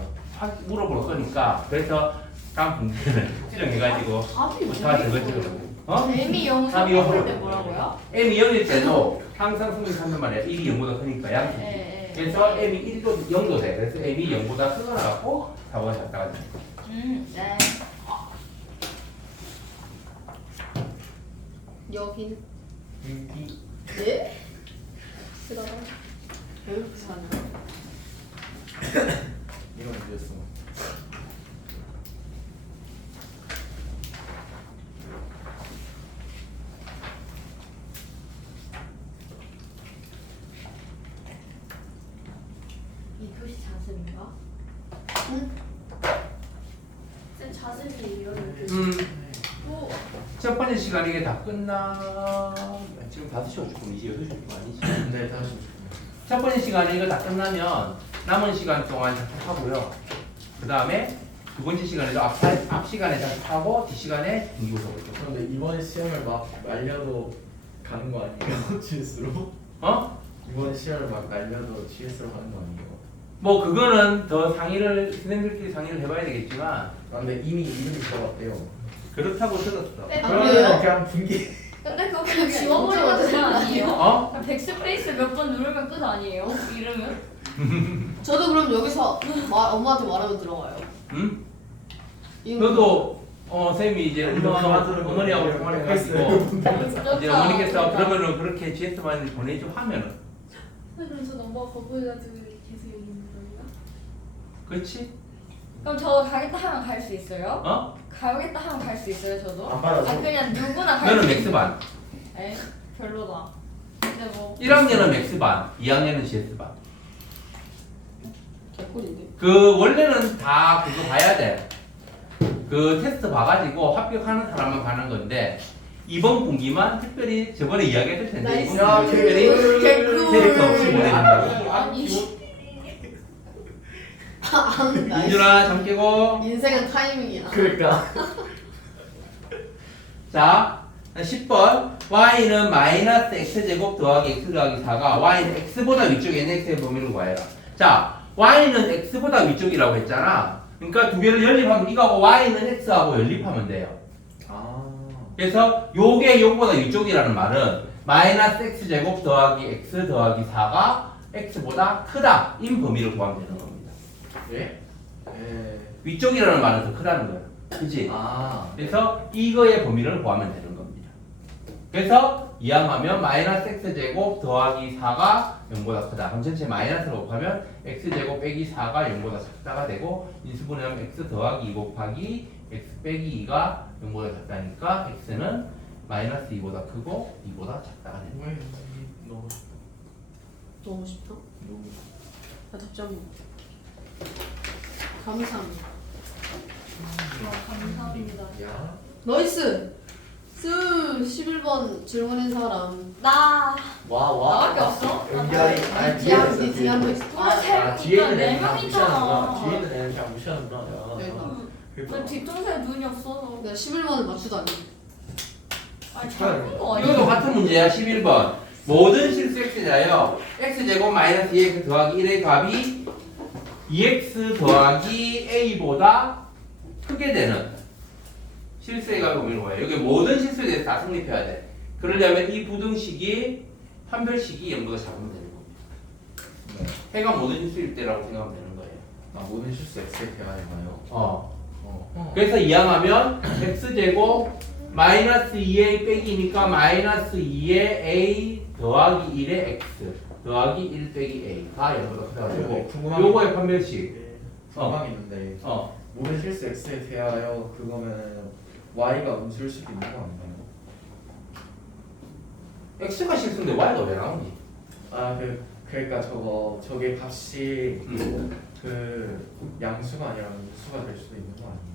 물어볼 거니까 그래서 다음 문제는 수정해가지고 다 적어주고 M이 0 답이 생각할 0으로. 때 뭐라고요? m이 0일 때도 항상 승리하는 말이야 1이 0보다 크니까 양수 네. 그래서 m이 1도 0도 돼 그래서 m이 0보다 크거나 같고 4보다 작다가 돼 네. 여긴 여기. 네? 쓰다가 배울 사는. 이건 문제였어. 이 표시 자습인가? 쌤 자습이에요. 첫 번째 시간 이게 다 끝나 지금 5시 50분 이제 6시 50분 아니지 네 다시. 첫 번째 시간에 이거 다 끝나면 남은 시간 동안 작곡하고요 그 다음에 두 번째 시간에도 앞 시간에 작곡하고 뒷 시간에 중기고사 보죠 그런데 이번 시험을 막 날려도 가는 거 아니에요? GS로? 어? 이번 시험을 막 날려도 GS로 가는 거 아니에요? 뭐 그거는 더 상의를 선생님들끼리 상의를 해봐야 되겠지만 아, 근데 이미 이름이 들어갔대요. 그렇다고 들었어. 네, 그러면 그냥 분기. 근데 그거 그냥 지워버리면 되는 거 아니에요? 어? 그냥 백스페이스 몇 번 누르면 끝 아니에요? 이름은? 저도 그럼 여기서 엄마한테 말하면 들어가요. 응? 이거 너도 쌤이 이제 어머니하고 통화해가지고 이제 어머니께서 그러면은 그렇게 GS만을 보내줘 하면은 그럼 전 엄마가 거부해가지고 계속 여기 있는 거예요? 그렇지? 그럼 저 가겠다 하면 갈 수 있어요? 어? 가겠다 하면 갈 수 있어요 저도? 안 받아서. 아 그냥 누구나 갈 너는 수 맥스반 에이 별로다. 근데 뭐 1학년은 맥스반 2학년은 GS반 개꿀인데. 그 원래는 다 그거 봐야 돼. 그 테스트 봐가지고 합격하는 사람만 가는 건데 이번 분기만 특별히 저번에 이야기했을 텐데 나이스. 이번 분기 특별히 개꿀. 캐릭터 없이 보내준다고. 아니. 민준아 잠 깨고. 인생은 타이밍이야. 그러니까. 자 10번 y는 마이너스 x제곱 더하기 x 더하기 4가 y는 x보다 위쪽에 있는 x의 범위를 구하여라. 자 y는 x보다 위쪽이라고 했잖아. 그러니까 두 개를 연립하면 이거하고 y는 x하고 연립하면 돼요. 아. 그래서 요게 요거보다 위쪽이라는 말은 마이너스 x제곱 더하기 x 더하기 4가 x보다 크다 인 범위를 구하면 되는 겁니다. 예? 예. 위쪽이라는 말은 더 크다는 거야. 그치? 아. 그래서 이거의 범위를 구하면 되는 겁니다. 그래서 이항하면 마이너스 x제곱 더하기 4가 0보다 크다. 그럼 전체 마이너스로 곱하면 x제곱 빼기 4가 0보다 작다가 되고 인수분해하면 x 더하기 2 곱하기 x 빼기 2가 0보다 작다니까 x는 마이너스 2보다 크고 2보다 작다가 됩니다. 왜 너무 너무 쉽다. 너무. 나 답장 못. 감사합니다. 감사합니다. 야. 나이스. 11번 질문인 사람. 나 와 와. 나밖에 없어? 연결이. 아니 뒤에 한- 뒤에 뒤에 한 명 있어. 아 뒤에 있는 애는 그냥 네 무시하는구나. 명이잖아. 뒤에 있는 애는 그냥 무시하는구나. 야. 여기다. 나 뒷동산에 눈이 없어서. 내가 11번을 맞추다니. 아니 잘못한 거 이것도 아니야? 같은 문제야. 11번. 모든 실수 x자여 x제곱 마이너스 2x 더하기 1의 값이 2x 더하기 a보다 크게 되는 실수의 값이 오는 거예요. 여기 모든 실수에 대해서 다 성립해야 돼. 그러려면 이 부등식이 판별식이 0보다 작으면 되는 겁니다. 해가 모든 실수일 때라고 생각하면 되는 거예요. 아 모든 실수 X에 대하여가요. 어. 어. 그래서 이항하면 x제곱 마이너스 2a 빼기니까 마이너스 2의 a 더하기 1의 x 더하기 1 빼기 a가 0보다 크다가 되고 궁금한 요거의 판별식 궁금한 게 있는데 모든 실수 x에 대하여 그거면 y가 음수일 수도 있는 거 아닌가요? x가 실수인데 y가 왜 나오니? 그러니까 저게 값이 그 양수가 아니라 음수가 될 수도 있는 거 아닌가?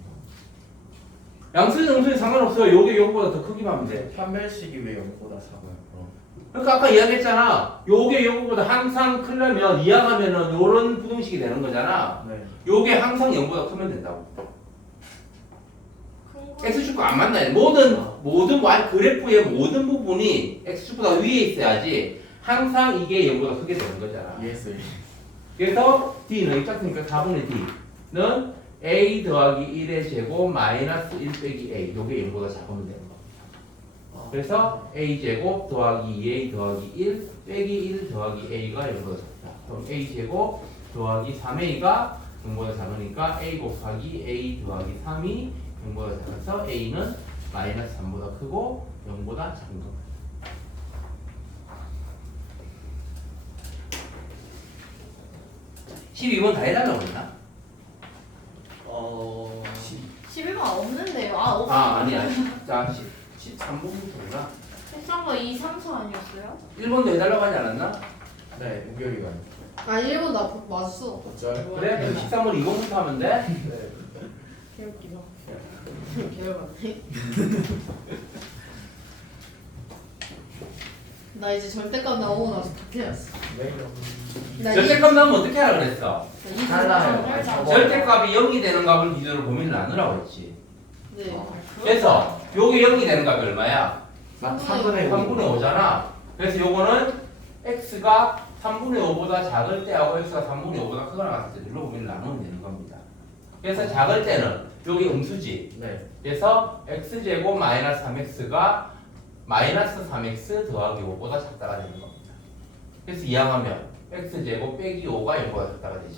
양수는 음수는 상관없어요. 요게 요거보다 더 크기만 하면 돼. 판별식이 왜 0보다 작아요? 그럼? 그러니까 아까 이야기했잖아. 요게 요거보다 항상 크려면 이항하면은 요런 부등식이 되는 거잖아. 네. 요게 항상 0보다 크면 된다고. 큰 거. x축구 안 만나요. 모든 y 그래프의 모든 부분이 x축보다 위에 있어야지 항상 이게 0보다 크게 되는 거잖아. 이해했어요. 그래서 d는 입작스니까 4분의 d는 a 더하기 1의 제곱 마이너스 1 빼기 a 요게 0보다 작으면 되는 겁니다. 그래서 a 제곱 더하기 2a 더하기 1 빼기 1 더하기 a가 0보다 작다. 그럼 a 제곱 더하기 3a가 0보다 작으니까 a 곱하기 a 더하기 3이 0보다 작아서 a는 마이너스 3보다 크고 0보다 작은 겁니다. 12번 다 해달라고 했나? 11번 없는데요. 없어요. 아니야. 자, 13번부터구나. 13번 2, 3, 4 아니었어요? 1번도 해달라고 하지 않았나? 네, 우결이가. 아 1번 나 맞았어. 어쩔? 그래? 그럼 13번 2번부터 하면 돼? 네. 개웃기다. 개열받네. 나 이제 절대값 나오고 나서 다 깨졌어. 나 절대값 나오면 어떻게 하라 그랬어? 달라요. 절대값이 0이 되는 값을 기준으로 고민을 나누라고 했지. 네. 그래서 요게 0이 되는 값이 얼마야? 3분의 3분의 5잖아. 그래서 요거는 x가 3분의 5보다 작을 때하고 x가 3분의 5보다 크거나 같을 때 둘로 고민을 나누면 되는 겁니다. 그래서 작을 때는 요게 음수지. 네. 그래서 x제곱 마이너스 3x가 마이너스 3x 더하기 5보다 작다가 되는 겁니다. 그래서 이항하면 x제곱 빼기 5가 0보다 작다가 되지.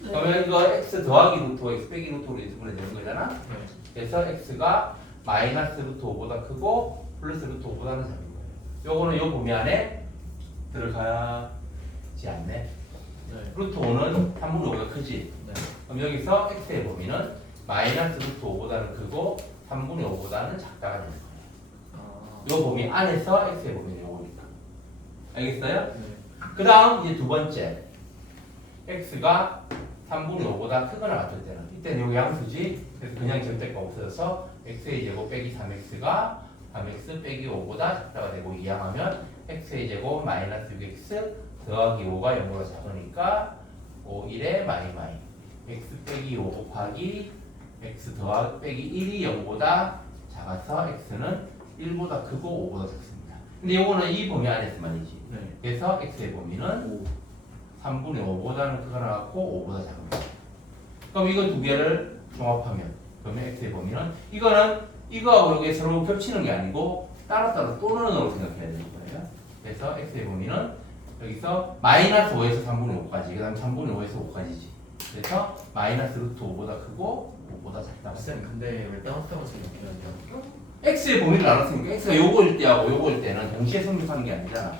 그러면 이거 x 더하기 루트 5, x 빼기 루트 5로 인수분해 되는 거잖아. 네. 그래서 x가 마이너스 루트 5보다 크고 플러스 루트 5보다는 작은 거예요. 요거는 요 범위 안에 들어가지 않네. 네. 루트 5는 3분의 5보다 크지. 네. 그럼 여기서 x의 범위는 마이너스 루트 5보다는 크고 3분의 5보다는 작다가 되는 거예요. 요 범위 안에서 x의 범위는 요거니까. 알겠어요? 네. 그 다음 이제 두 번째. x가 3분의 5보다 크거나 같을 때는 이때는 요게 양수지. 그래서 그냥 절대가 없어져서 x의 제곱 빼기 3x가 3x 빼기 5보다 작다가 되고 이항하면 x의 제곱 마이너스 6x 더하기 5가 0보다 작으니까 5, 1에 마이 x 빼기 5 곱하기 x 더하기 빼기 1이 0보다 작아서 x는 1보다 크고 5보다 작습니다. 근데 요거는 이 범위 안에서만이지. 네. 그래서 x의 범위는 3분의 5보다는 크거나 같고 5보다 작습니다. 그럼 이거 두 개를 종합하면 그러면 x의 범위는 이거는 이거하고 이게 서로 겹치는 게 아니고 따로따로 또는으로 생각해야 되는 거예요. 그래서 x의 범위는 여기서 마이너스 5에서 3분의 5까지 그 다음 3분의 5에서 5까지지. 그래서 마이너스 루트 5보다 크고 5보다 작다. 쌤 근데 왜 따로따로 생각해야 돼요? x의 범위를 나눴으니까 x가 요거일 때하고 요거일 때는 동시에 성립하는 게 아니잖아.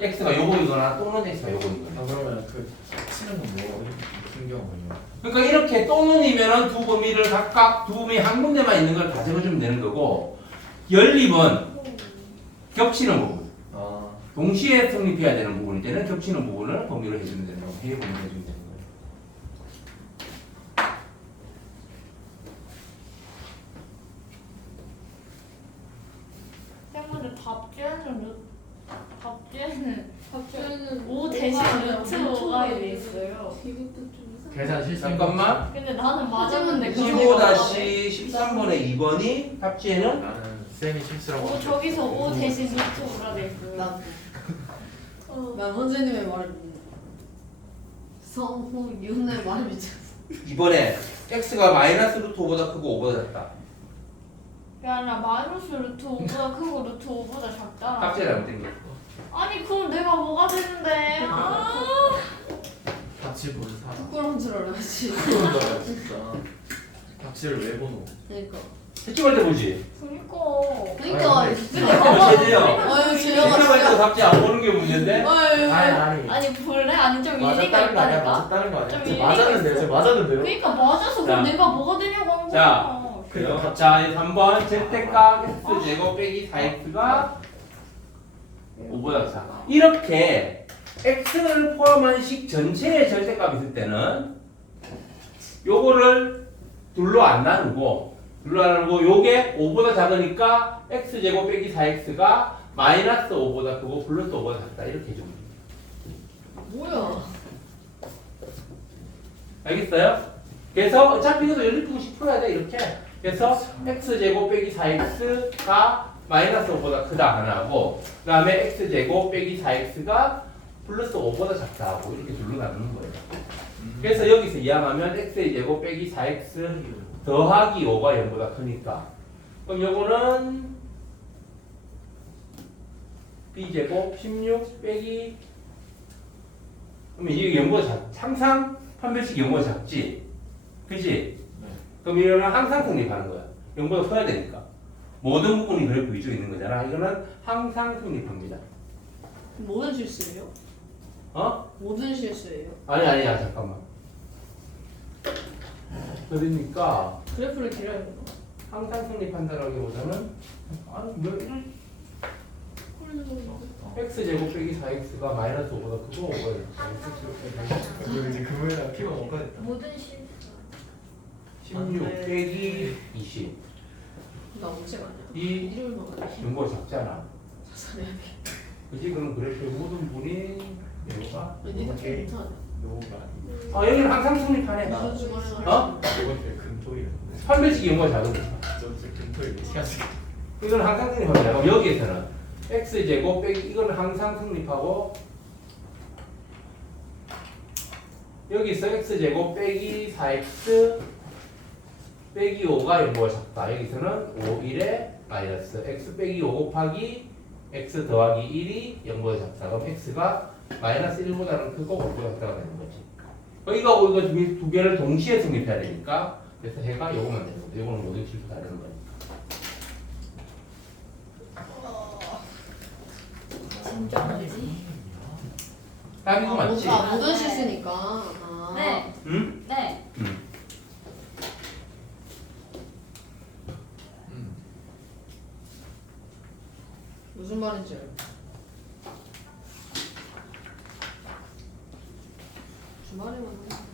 x가 요거이거나 또는 x가 요거이거나. 그러면 그 치는 건 뭐? 무슨 경우예요? 그러니까 이렇게 또는이면은 두 범위를 각각 두 범위 한 군데만 있는 걸 다 적어주면 되는 거고 연립은 겹치는 부분. 동시에 성립해야 되는 부분일 때는 겹치는 부분을 범위로 해주면 되는 거고 해외 범위로 해주면 되는 거예요. 쌤분들 답지에는 갑자기는 5 대신 루트 5가 돼 있어요. 이것도 좀 이상해. 계산 실수. 잠깐만. 근데 나는 맞았는데 15-13번의 2번이 답지에는 나는 쌤이 실수라고. 오 저기서 5 대신 루트 5가 돼 있어요. 난 선생님의 말을 믿는다. 성우 윤의 말을 믿었어. 이번에 x가 마이너스 루트 5보다 크고 5보다 작다. 그게 아니라 마이너스 루트 5보다 크고 루트 5보다 작다. 답지에 잘못된 거. 아니 그럼 내가 뭐가 되는데? 같이 보는 사람. 부끄러운 줄 알아야지. 그런다 진짜. 박씨를 왜 보노? 그러니까 채점할 때 보지. 그니까. 그러니까 이거 제대요. 아유 재영아 채점할 때도 진짜 답지 안 보는 게 문제인데. 아유 아니 아니 볼래? 아니 좀 일리가 맞았다는 거 아니야? 있다니까. 맞았다는 거 아니야? 좀 저 일리가 맞았는데요? 있어. 저 맞았는데요? 그러니까 맞아서 그럼 자. 내가 뭐가 되냐고 한 자. 거야. 그러니까 자, 3번 z값 x제곱 빼기 4x가 5보다 작다. 이렇게 x를 포함한 식 전체의 절대값이 있을 때는 요거를 둘로 안 나누고 요게 5보다 작으니까 x제곱 빼기 4x가 마이너스 5보다 크고 플러스 5보다 작다. 이렇게 해줍니다. 뭐야 알겠어요? 그래서 어차피 이것도 연립분식 풀어야 돼 이렇게. 그래서 x제곱 빼기 4x가 마이너스 5보다 크다 하나고 그 다음에 x제곱 빼기 4x가 플러스 5보다 작다 하고 이렇게 둘로 나누는 거예요. 그래서 여기서 이항하면 x제곱 빼기 4x 더하기 5가 0보다 크니까 그럼 요거는 b제곱 16 빼기 그러면 이게 0보다 항상 판별식 0보다 작지? 그지? 그럼 이거는 항상 성립하는 거야. 0보다 커야 되니까. 모든 부분이 그래프 위쪽에 있는 거잖아. 이거는 항상 성립합니다. 모든 실수예요? 어? 모든 실수예요? 아니야 잠깐만. 그러니까 그래프를 길어야 되나? 항상 성립한다라기보다는 x제곱 빼기 4x가 마이너스 5보다 크고 5가 이거 이제 금요일날 피가 먹어야겠다. 모든 실수. 16 빼기 20. 나 언제 가냐? 이 일요일만 가냐? 0보다 작잖아. 자살해야 돼 그지? 그럼 그래프의 모든 분이 얘가 니가 좀 못하냐? 노가 여기는 항상 성립하네. 무슨 주말에 어? 이번 금토일인데. 판별식이 0보다 작으니까. 저번주 금토일 시간씩. 이건 항상 성립합니다. 그럼 여기에서는 x제곱 빼기 이거는 항상 성립하고 여기서 x제곱 빼기 4x 빼기 5가 0보다 작다. 여기서는 5, 1에 마이너스 x 빼기 5 곱하기 x 더하기 1이 0보다 작다. 그럼 x가 마이너스 1보다는 크고 5보다 작다가 되는 거지. 이거 두 개를 동시에 성립해야 되니까 그래서 해가 요거만 되는 거죠. 요거는 모두 실수 다 되는 거니까. 진짜 뭐지? 답 이거 맞지? 모든 실수니까 아. 네. 응? 네. 응. 무슨 말인지 알고 주말에만 하는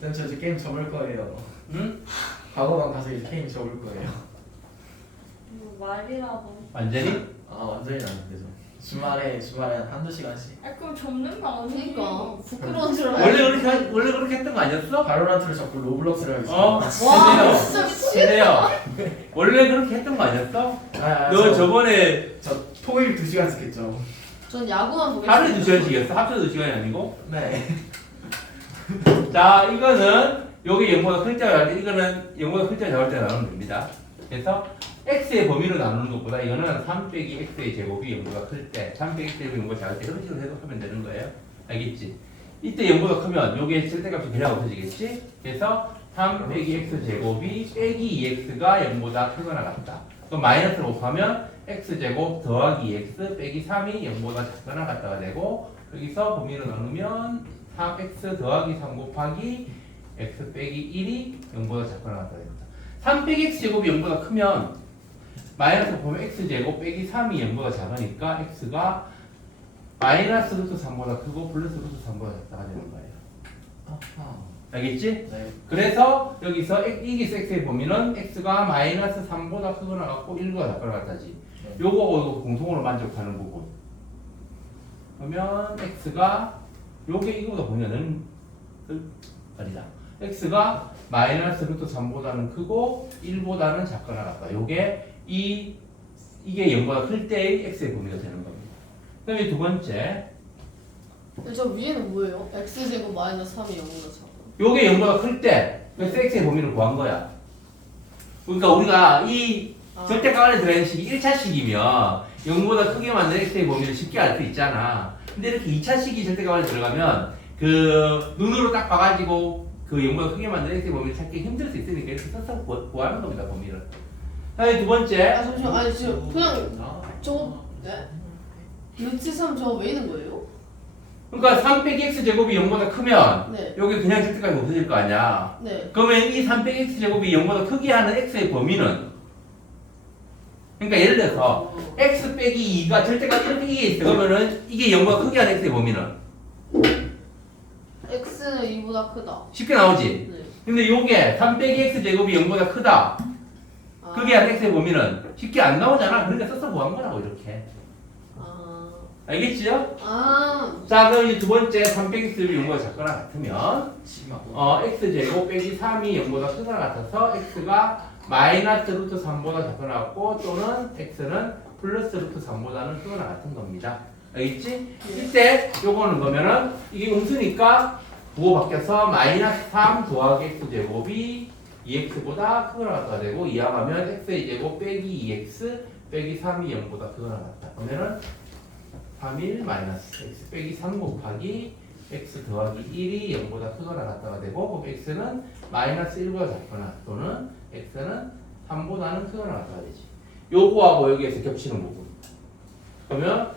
쌤, 저 이제 게임 접을 거예요. 응? 과거만 가서 이제 게임 접을 거예요. 뭐 말이라도. 완전히? 아, 완전히 안 되죠. 주말에 한 한두 시간씩. 아 그럼 접는 거 아니에요? 그러니까 부끄러운 줄 원래 알았어 그렇게 했던 거 아니었어? 바로란트를 잡고 로블록스를 하겠습니다. 와 진짜 미치겠다 세대요. 원래 그렇게 했던 거 아니었어? 너 저번에 저 토요일 2시간씩 했죠. 전 야구만 보겠습니다 하루에 2시간씩이었어? 합쳐서 2시간이 아니고? 네. 자, 이거는 여기 0보다 클 때와 할 때, 이거는 0보다 클 때와 작을 때 나누면 됩니다. 그래서 x의 범위로 나누는 것보다 이거는 3 빼기 x의 제곱이 0보다 클 때, 3 빼기 x의 제곱이 0보다 작을 때 그런 식으로 해석하면 되는 거예요. 알겠지? 이때 0보다 크면 요게 절대값이 그냥 없어지겠지? 그래서 3 빼기 x 제곱이 빼기 2x가 0보다 크거나 같다. 그럼 마이너스를 곱하면 x제곱 더하기 2x 빼기 3이 0보다 작거나 같다가 되고 여기서 범위로 나누면 3x 더하기 3 곱하기 x 빼기 1이 0보다 작거나 같다 됩니다. 3 빼기 x제곱이 0보다 크면 마이너스 보면 x제곱 빼기 3이 0보다 작으니까 x가 마이너스 루트 3보다 크고 플러스 루트 3보다 작다가 되는 거예요. 아하. 알겠지? 네. 그래서 여기서 이기스 x의 범위는 x가 마이너스 3보다 크거나 같고 1보다 작거나 같다지. 요거 공통으로 만족하는 부분. 그러면 x가 요게 이거보다 보면은 아니다. x가 마이너스 루트 3보다는 크고 1보다는 작거나 같다. 요게 이게 0보다 클 때의 x의 범위가 되는 겁니다. 그다음에 두 번째, 저 위에는 뭐예요? x제곱 마이너스 3이 0보다 작아 요게 0보다 클 때, 그래서 x의 범위를 구한 거야. 그러니까 우리가 이 절대값 안에 들어있는 식이 1차식이면 0보다 크게 만든 x의 범위를 쉽게 알 수 있잖아. 근데 이렇게 2차식이 절대값 안에 들어가면 그 눈으로 딱 봐가지고 그 0보다 크게 만든 x의 범위를 찾기 힘들 수 있으니까 이렇게 써서 구하는 겁니다. 범위를. 다음에 두 번째. 아 잠시만 아니 지금 그냥 저거 네? 루트 3 저거 왜 있는 거예요? 그러니까 3 빼기 x 제곱이 0보다 크면 네. 여기 그냥 절대값이 없어질 거 아니야. 네. 그러면 이 3 빼기 x 제곱이 0보다 크게 하는 x의 범위는, 그러니까 예를 들어서 x 빼기 2가 절대값 이렇게 이게 있어. 그러면은 이게 0보다 크게 하는 x의 범위는 x는 2보다 크다. 쉽게 나오지. 네. 근데 요게 3 빼기 x 제곱이 0보다 크다. 아, 크게 하는 x의 범위는 쉽게 안 나오잖아. 그러니까 써서 구한 거라고 이렇게. 아, 알겠지요? 아, 자, 그럼 이제 두 번째 3 빼기 x를 0보다 작거나 같으면 x 제곱 빼기 3이 0보다 크거나 같아서 x가 마이너스 루트 3보다 작거나 같고 또는 x는 플러스 루트 3보다는 크거나 같은 겁니다. 알겠지? 이때 요거는 그러면은 이게 음수니까 부호 바뀌어서 마이너스 3 더하기 x 제곱이 2x보다 크거나 같다 되고 이항하면 x의 제곱 빼기 2x 빼기 3이 0보다 크거나 같다. 그러면은 3일 마이너스 x 빼기 3 곱하기 x 더하기 1이 0보다 크거나 같다가 되고 그럼 x는 마이너스 1보다 작거나 또는 x는 3보다는 크거나 같다가 되지. 요거하고 여기에서 겹치는 부분. 그러면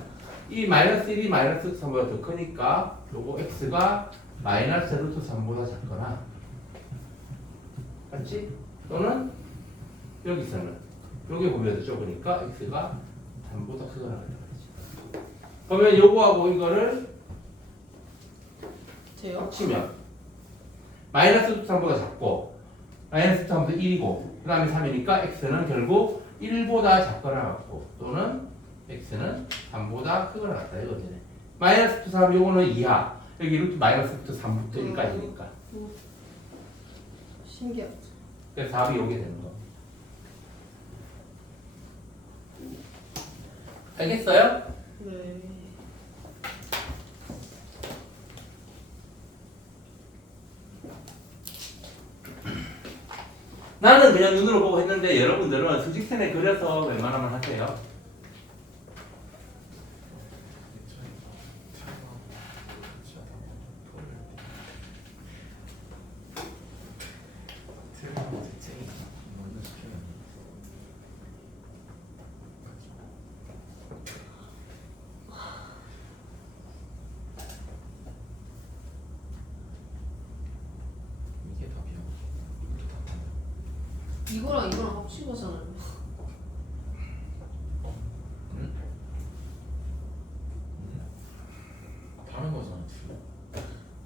이 마이너스 1이 마이너스 루트 3보다 더 크니까 요거 x가 마이너스 루트 3보다 작거나 맞지? 또는 여기서는 여기 보면 더 적으니까 x가 3보다 크거나 같다. 그러면 요거하고 이거를 돼요? 합치면 마이너스 루트 3보다 작고 마이너스 루트 3보다 1이고 그 다음에 3이니까 x는 결국 1보다 작거나 같고 또는 x는 3보다 크거나 같다 이거잖아요. 마이너스 루트 3 요거는 이하 여기 루트 마이너스 루트 3부터 1까지니까 신기하다. 그래서 답이 요게 되는 거. 알겠어요? 네. 나는 그냥 눈으로 보고 했는데 여러분들은 수직선에 그려서 웬만하면 하세요. 이게 답이야. 이거랑 이거랑 합친 거잖아요. 다른 거잖아.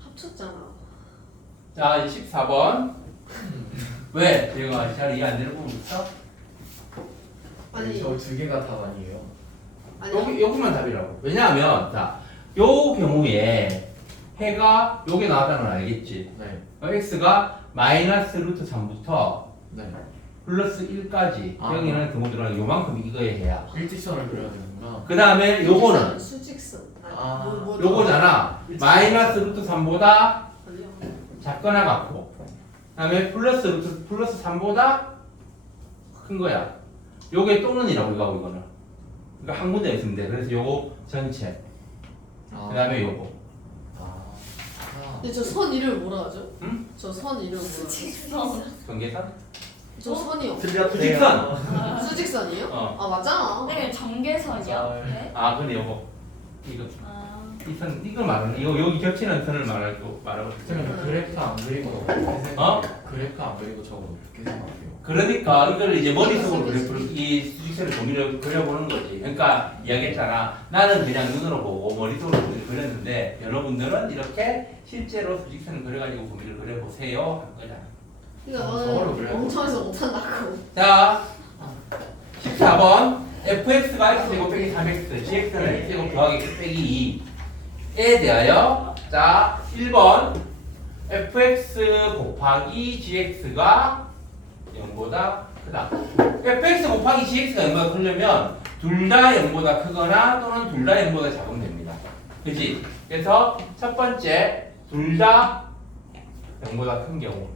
합쳤잖아. 자, 14번. 왜? 제가 잘 이해 안 되는 부분 있어? 아니, 저두 개가 답 아니에요? 아니, 여기만 답이라고. 왜냐하면, 자, 요 경우에 해가 요게 나왔다는 걸 알겠지? 네. x가 마이너스 루트 3부터 네. 플러스 1까지 아. 여기는 등호들은 요만큼 이거에 해야. 일직선을 그려야 되는구나. 그 다음에 요거는 수직선. 아니, 아, 뭐 요거잖아. 마이너스 루트 3보다 아니요. 작거나 같고 그다음에 플러스 루트 플러스 3보다 큰 거야. 요게 또는이라고 이거하고 이거는. 그러니까 한 군데 있으면 돼. 그래서 요거 전체. 아. 그다음에 요거. 근데 저 선 이름 뭐라 하죠? 응? 저 선 이름 뭐라 하죠? 경계선? 저 선이요. 수직선. 수직선이요? 어. 아 맞잖아. 네, 전개선이요. 아, 네. 아, 근데 요거. 이거. 아, 이 선 이걸 말하는 이거 여기 겹치는 선을 말하고 선생님 그래프 안 그리고 어? 그래프 안 그리고 저거 어떻게 생각해요? 그러니까 이걸 이제 머릿속으로 그래프를 이 수직선을 범위를 그려보는 거지. 그러니까 이야기했잖아. 나는 그냥 눈으로 보고 머릿속으로 그렸는데 여러분들은 이렇게 실제로 수직선을 그려가지고 범위를 그려보세요 한 거잖아. 그러니까 저걸로 너는 그래요. 멍청해서 못한다고. 자, 14번 fx가 x제곱 빼기 3x gx는 x제곱 더하기 x 빼기 2에 대하여 자 1번 fx 곱하기 gx가 0보다 크다. fx 곱하기 gx가 0보다 크려면 둘 다 0보다 크거나 또는 둘 다 0보다 작으면 됩니다. 그치? 그래서 첫 번째 둘 다 0보다 큰 경우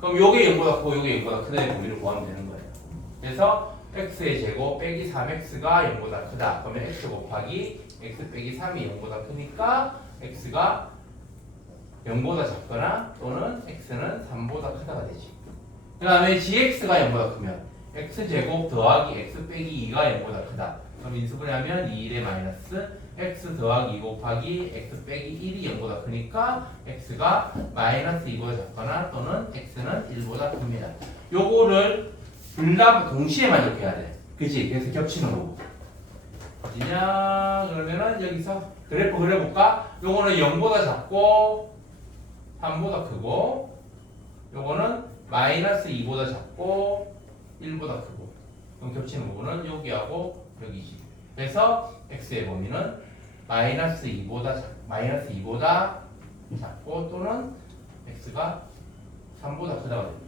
그럼 요게 0보다 크고 요게 0보다 크다의 범위를 구하면 되는 거예요. 그래서 x의 제곱 빼기 3x가 0보다 크다. 그러면 x 곱하기 x 빼기 3이 0보다 크니까 x가 0보다 작거나 또는 x는 3보다 크다가 되지. 그 다음에 gx가 0보다 크면 x제곱 더하기 x 빼기 2가 0보다 크다. 그럼 인수분해 하면 2일에 마이너스 x 더하기 2 곱하기 x 빼기 1이 0보다 크니까 x가 마이너스 2보다 작거나 또는 x는 1보다 큽니다. 요거를 둘 다 동시에 만족해야 돼. 그치? 그래서 겹치는 거고. 어디냐? 그러면은 여기서 그래프 그려볼까? 요거는 0보다 작고 3보다 크고 요거는 마이너스 2보다 작고 1보다 크고. 그럼 겹치는 부분은 여기하고 여기지. 그래서 x의 범위는 마이너스 2보다 작고 또는 x가 3보다 크다가 됩니다.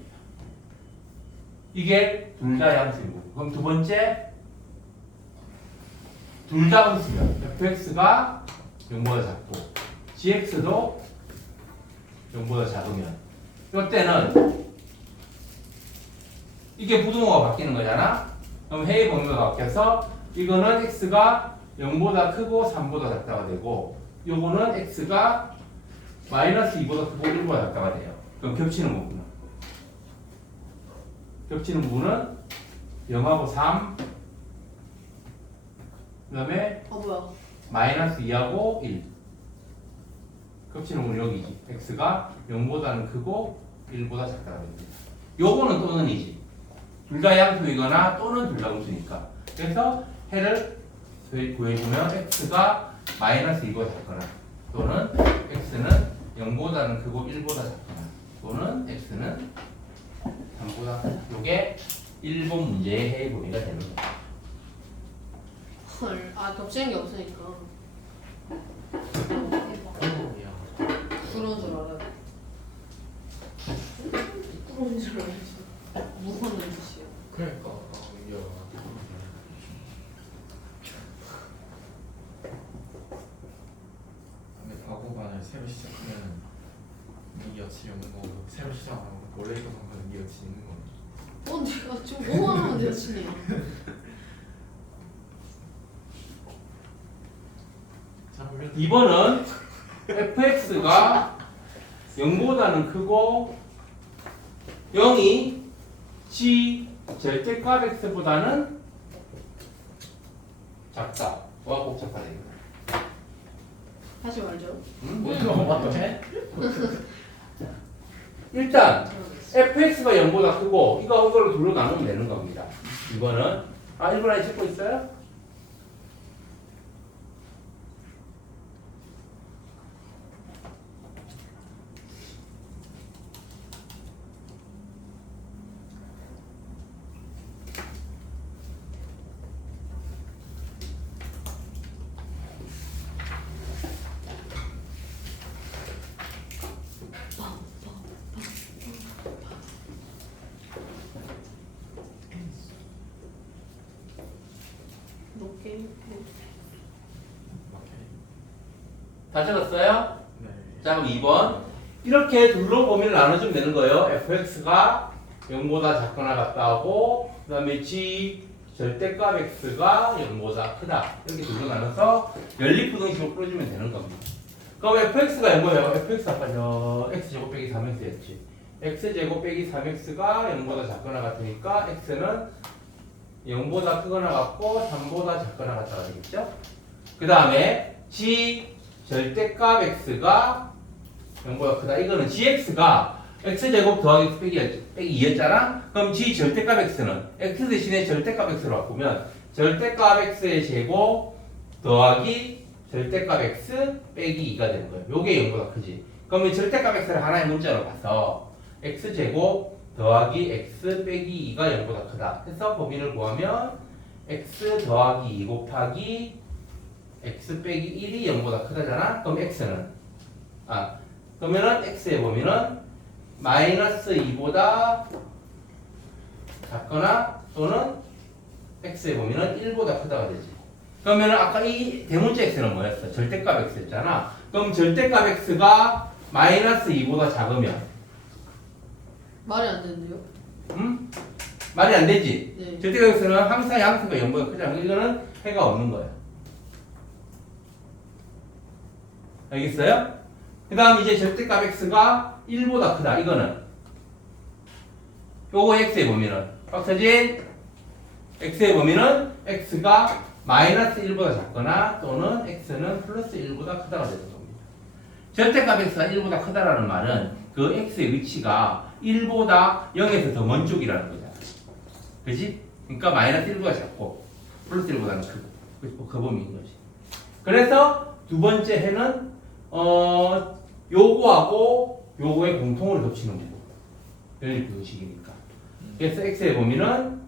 이게 둘 다 양수인 거고. 그럼 두 번째 둘 다 음수면 fx가 0보다 작고 gx도 0보다 작으면 이때는 이게 부등호가 바뀌는 거잖아. 그럼 해의 범위가 바뀌어서 이거는 x가 0보다 크고 3보다 작다가 되고 요거는 x가 마이너스 2보다 크고 1보다 작다가 돼요. 그럼 겹치는 거구나. 겹치는 부분은 0하고 3 그 다음에 뭐야? 마이너스 2하고 1 겹치는 부분은 여기지. x가 0보다는 크고 1보다 작다가 됩니다. 요거는 또는이지. 둘 다 양수이거나 또는 둘 다 음수니까. 그래서 해를 구해주면 x가 마이너스 2보다 작거나 또는 x는 0보다는 크고 1보다 작거나 또는 x는 3보다 크다. 요게 1번 문제의 해의 범위가 되는 거야. 헐, 겹치는 게 없으니까 그런 줄 알아요. 그런 줄 알았어. 무슨 뜻이야? 그러니까 근데 과거반을 새로 시작하면 이 여친이 없는 거고 새로 시작하면 원래 있던 방법은 이 여친이 있는 거고. 내가 지금 뭐만 하면 여친이야. 자 그러면 2번은 fx가 0보다는 크고 0이 g 절대값 x보다는 작다. 뭐가 꼭 작다 됩니다. 다시 말죠. 맞다 해? 일단 fx가 0보다 크고 이거를 둘로 나누면 되는 겁니다. 이거는 1번 안에 찍고 있어요? 높게. 다 적었어요? 네. 자 그럼 2번 이렇게 둘로 범위를 나눠주면 되는 거예요. fx가 0보다 작거나 같다고 그 다음에 g 절대값 x가 0보다 크다 이렇게 둘로 나눠서 연립부등식으로 풀어주면 되는 겁니다. 그럼 fx가 0보다 fx 아까 x제곱 빼기 3x였지. x제곱 빼기 3x가 0보다 작거나 같으니까 x는 0보다 크거나 같고 3보다 작거나 같다가 되겠죠. 그 다음에 g 절대값 x가 0보다 크다. 이거는 gx가 x제곱 더하기 x 빼기 2였잖아. 그럼 g 절대값 x는 x 대신에 절대값 x로 바꾸면 절대값 x의 제곱 더하기 절대값 x 빼기 2가 되는 거예요. 요게 0보다 크지. 그러면 절대값 x를 하나의 문자로 봐서 x제곱 더하기 x 빼기 2가 0보다 크다. 해서 범위를 구하면 x 더하기 2 곱하기 x 빼기 1이 0보다 크다잖아. 그럼 x는 그러면은 x의 범위는 마이너스 2보다 작거나 또는 x의 범위는 1보다 크다가 되지. 그러면은 아까 이 대문자 x는 뭐였어? 절대값 x였잖아. 그럼 절대값 x가 마이너스 2보다 작으면 말이 안 되는데요? 말이 안 되지? 네. 절대값 x는 항상 양수가 0보다 크잖아. 이거는 해가 없는 거야. 알겠어요? 그 다음 이제 절대값 x가 1보다 크다. 이거는 요거 x의 범위는 박서진 x의 범위는 x가 마이너스 1보다 작거나 또는 x는 플러스 1보다 크다가 되는 겁니다. 절대값 x가 1보다 크다라는 말은 그 x의 위치가 1보다 0에서 더 먼 쪽이라는 거잖아. 그지? 그러니까 마이너스 1보다 작고 플러스 1보다는 크고 그 범위인 거지. 그래서 두 번째 해는 요거하고 요거의 공통으로 겹치는 거고 연립부등식이니까. 그래서 x의 범위는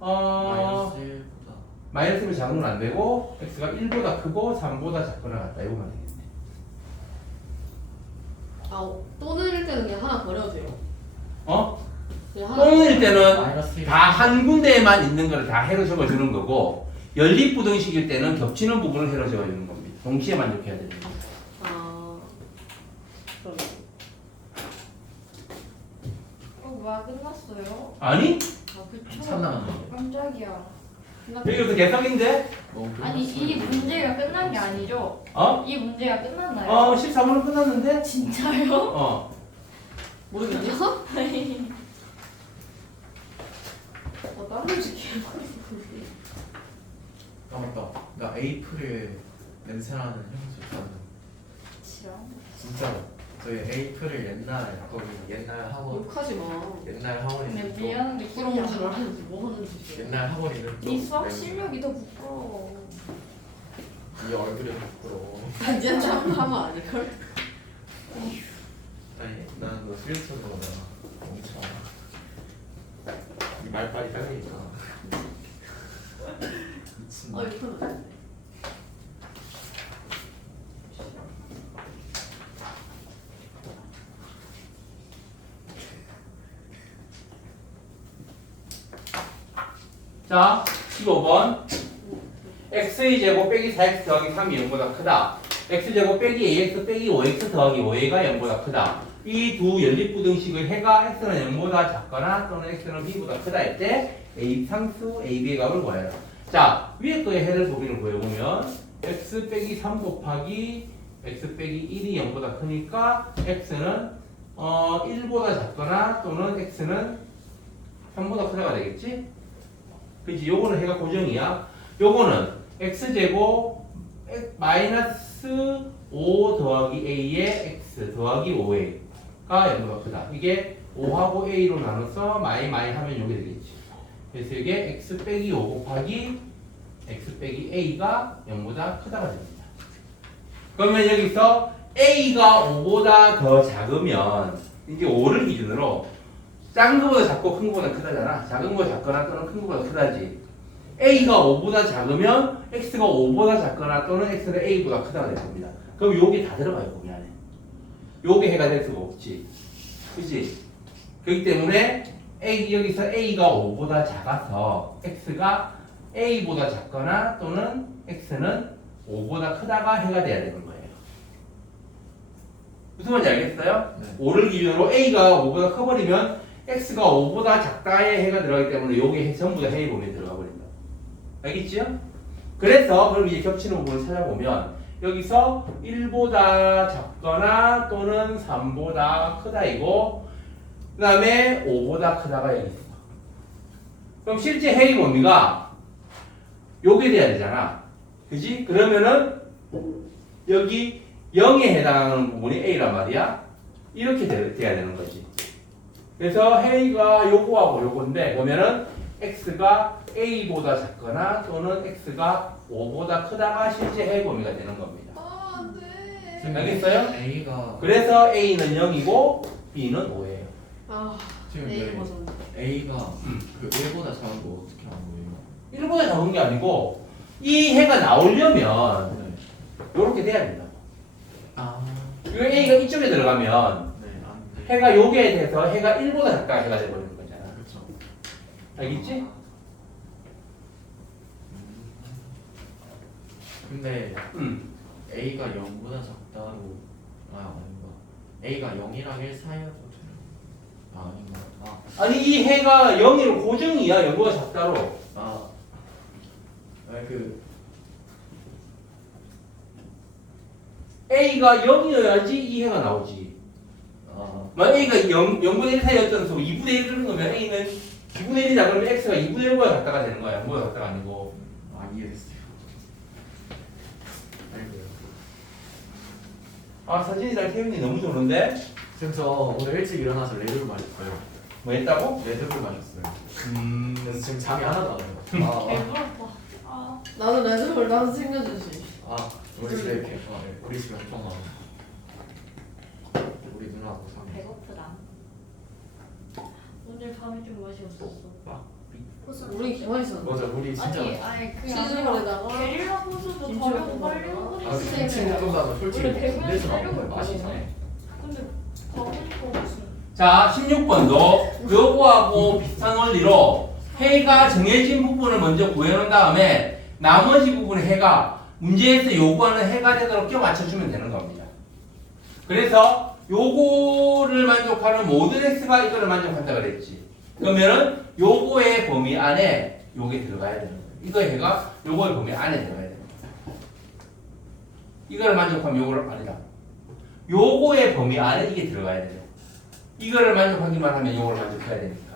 마이너스 1보다. 마이너스 1이 작으면 안 되고 x가 1보다 크고 3보다 작거나 같다. 이거만 되겠네. 또는일 때는 그냥 하나 버려도 돼요. 그냥 하나 또는일 때는 마이너스 1. 다 한 군데에만 있는 걸 다 해로 적어주는 거고 연립부등식일 때는 겹치는 부분을 해로 적어주는 겁니다. 동시에 만족해야 되는 겁니다. 그럼 뭐야 끝났어요? 아니? 그쵸. 한참 남았는데. 깜짝이야. 여기부터 개성인데? 아니 이 문제가 끝난 게 아니죠? 이 문제가 끝났나요? 14분은 끝났는데? 진짜요? 모르겠네. 다른 음식 아 맞다. 나 에이프릴 냄새나는 향수 있잖아. 지랄. 진짜로. 저희 에이프릴 옛날 학원 욕하지 마. 옛날 학원이 그냥 미안한데 부끄러운 줄 알았는데 뭐 하는 짓이야. 옛날 학원이는 네 수학 실력이 더 부끄러워. 이 얼굴이 부끄러워. 이제 참 하면 아닐걸? 아니 난너 스위스로 거잖아. 엄청. 이 말빨이 딸리니까. 미친. 욕하면 안 돼. 자, 15번. x의 제곱 빼기 4x 더하기 3이 0보다 크다. x제곱 빼기 ax 빼기 5x 더하기 5a가 0보다 크다. 이 두 연립부등식의 해가 x는 0보다 작거나 또는 x는 b보다 크다 할 때 a 상수 ab의 값을 구해라. 자, 위에 거의 해를 범위를 구해보면 x 빼기 3 곱하기 x 빼기 1이 0보다 크니까 x는 1보다 작거나 또는 x는 3보다 크다가 되겠지? 그치? 요거는 해가 고정이야. 요거는 x제곱 마이너스 5 더하기 a의 x 더하기 5a가 0보다 크다. 이게 5하고 a로 나눠서 마이 하면 요게 되겠지. 그래서 이게 x 빼기 5 곱하기 x 빼기 a가 0보다 크다가 됩니다. 그러면 여기서 a가 5보다 더 작으면 이게 5를 기준으로 작은 거보다 작고 큰 거보다 크다잖아. 작은 거 작거나 또는 큰 거보다 크다지. a가 5보다 작으면 x가 5보다 작거나 또는 x는 a보다 크다가 될 겁니다. 그럼 요게 다 들어가요, 거기 안에. 요게 해가 될 수가 없지. 그치? 그렇기 때문에 여기서 a가 5보다 작아서 x가 a보다 작거나 또는 x는 5보다 크다가 해가 돼야 되는 거예요. 무슨 말인지 알겠어요? 네. 5를 기준으로 a가 5보다 커버리면 x가 5보다 작다의 해가 들어가기 때문에 요게 전부 다 해의 범위에 들어가 버린다. 알겠지요? 그래서 그럼 이제 겹치는 부분을 찾아보면 여기서 1보다 작거나 또는 3보다 크다이고 그 다음에 5보다 크다가 여기 있어. 그럼 실제 해의 범위가 요게 돼야 되잖아. 그지? 그러면은 여기 0에 해당하는 부분이 a란 말이야. 이렇게 돼야 되는 거지. 그래서 해가 요거하고 요건데 그러면은 x가 a보다 작거나 또는 x가 5보다 크다가 실제 해의 범위가 되는 겁니다. 안 돼. 알겠어요? A가 그래서 a는 0이고 b는 5예요. 지금 내일 네. 벗었네. A가 그 1보다 작은 거 어떻게 안 보여요? 1보다 작은 게 아니고 이 해가 나오려면 네. 요렇게 돼야 된다. 아. 이거 a가 이쪽에 들어가면 네, 안 돼. 해가 요게 돼서 해가 1보다 작다가 해가 돼버리는 거잖아. 그렇죠. 알겠지? 근데 A가 0보다 작다로 아닌가? A가 0이랑 1 사이여도 되는 아닌가? 아니 이 해가 0이 고정이야. 0보다 작다로. 그 A가 0이어야지 이 해가 나오지. 아, 만약 A가 0분의 1 사이였던 수 2분의 1 그런 거면 A는 2분의 1이다 그러면 X가 2분의 1보다 작다가 되는 거야. 0보다 작다가 아니고. 이해됐어요. 아이고요. 아 서진이랑 태윤이 너무 좋은데? 쌤, 저 오늘 일찍 일어나서 레드불 마셨어요. 뭐 했다고? 레드불 마셨어요. 그래서 지금 잠이 하나도 안 와요. 배부르다. 아, 나도 레드불 나도 챙겨주시. 우리 집에 이렇게 우리 집에 엄청 많아. 우리 누나하고 사는. 배고프다. 오늘 밤에 좀 맛이 없었어. 우리 개만 있었는데. 맞아, 우리 진짜. 아니 그게 치즈볼에다가 아니라 게릴라 호수도 김치 저녁 볶음 빨리 먹어요. 먹으니까. 김치 볶음밥은 솔직히 원래 배부른 군대에서 쌀국수 나오는 맛이 먹거든요. 나네. 근데 가보니까 무슨 자 16번도 요거하고 비슷한 원리로 해가 정해진 부분을 먼저 구해놓은 다음에 나머지 부분의 해가 문제에서 요구하는 해가 되도록 껴 맞춰주면 되는 겁니다. 그래서 요거를 만족하는 모든 X가 이거를 만족한다 그랬지. 그러면은 요거의 범위 안에 요게 들어가야 되는 거예요. 이거의 해가 요거의 범위 안에 들어가야 되는 거예요. 이거를 만족하면 요거를 아니다. 요거의 범위 안에 이게 들어가야 돼요. 이거를 만족하기만 하면 요거를 만족해야 되니까.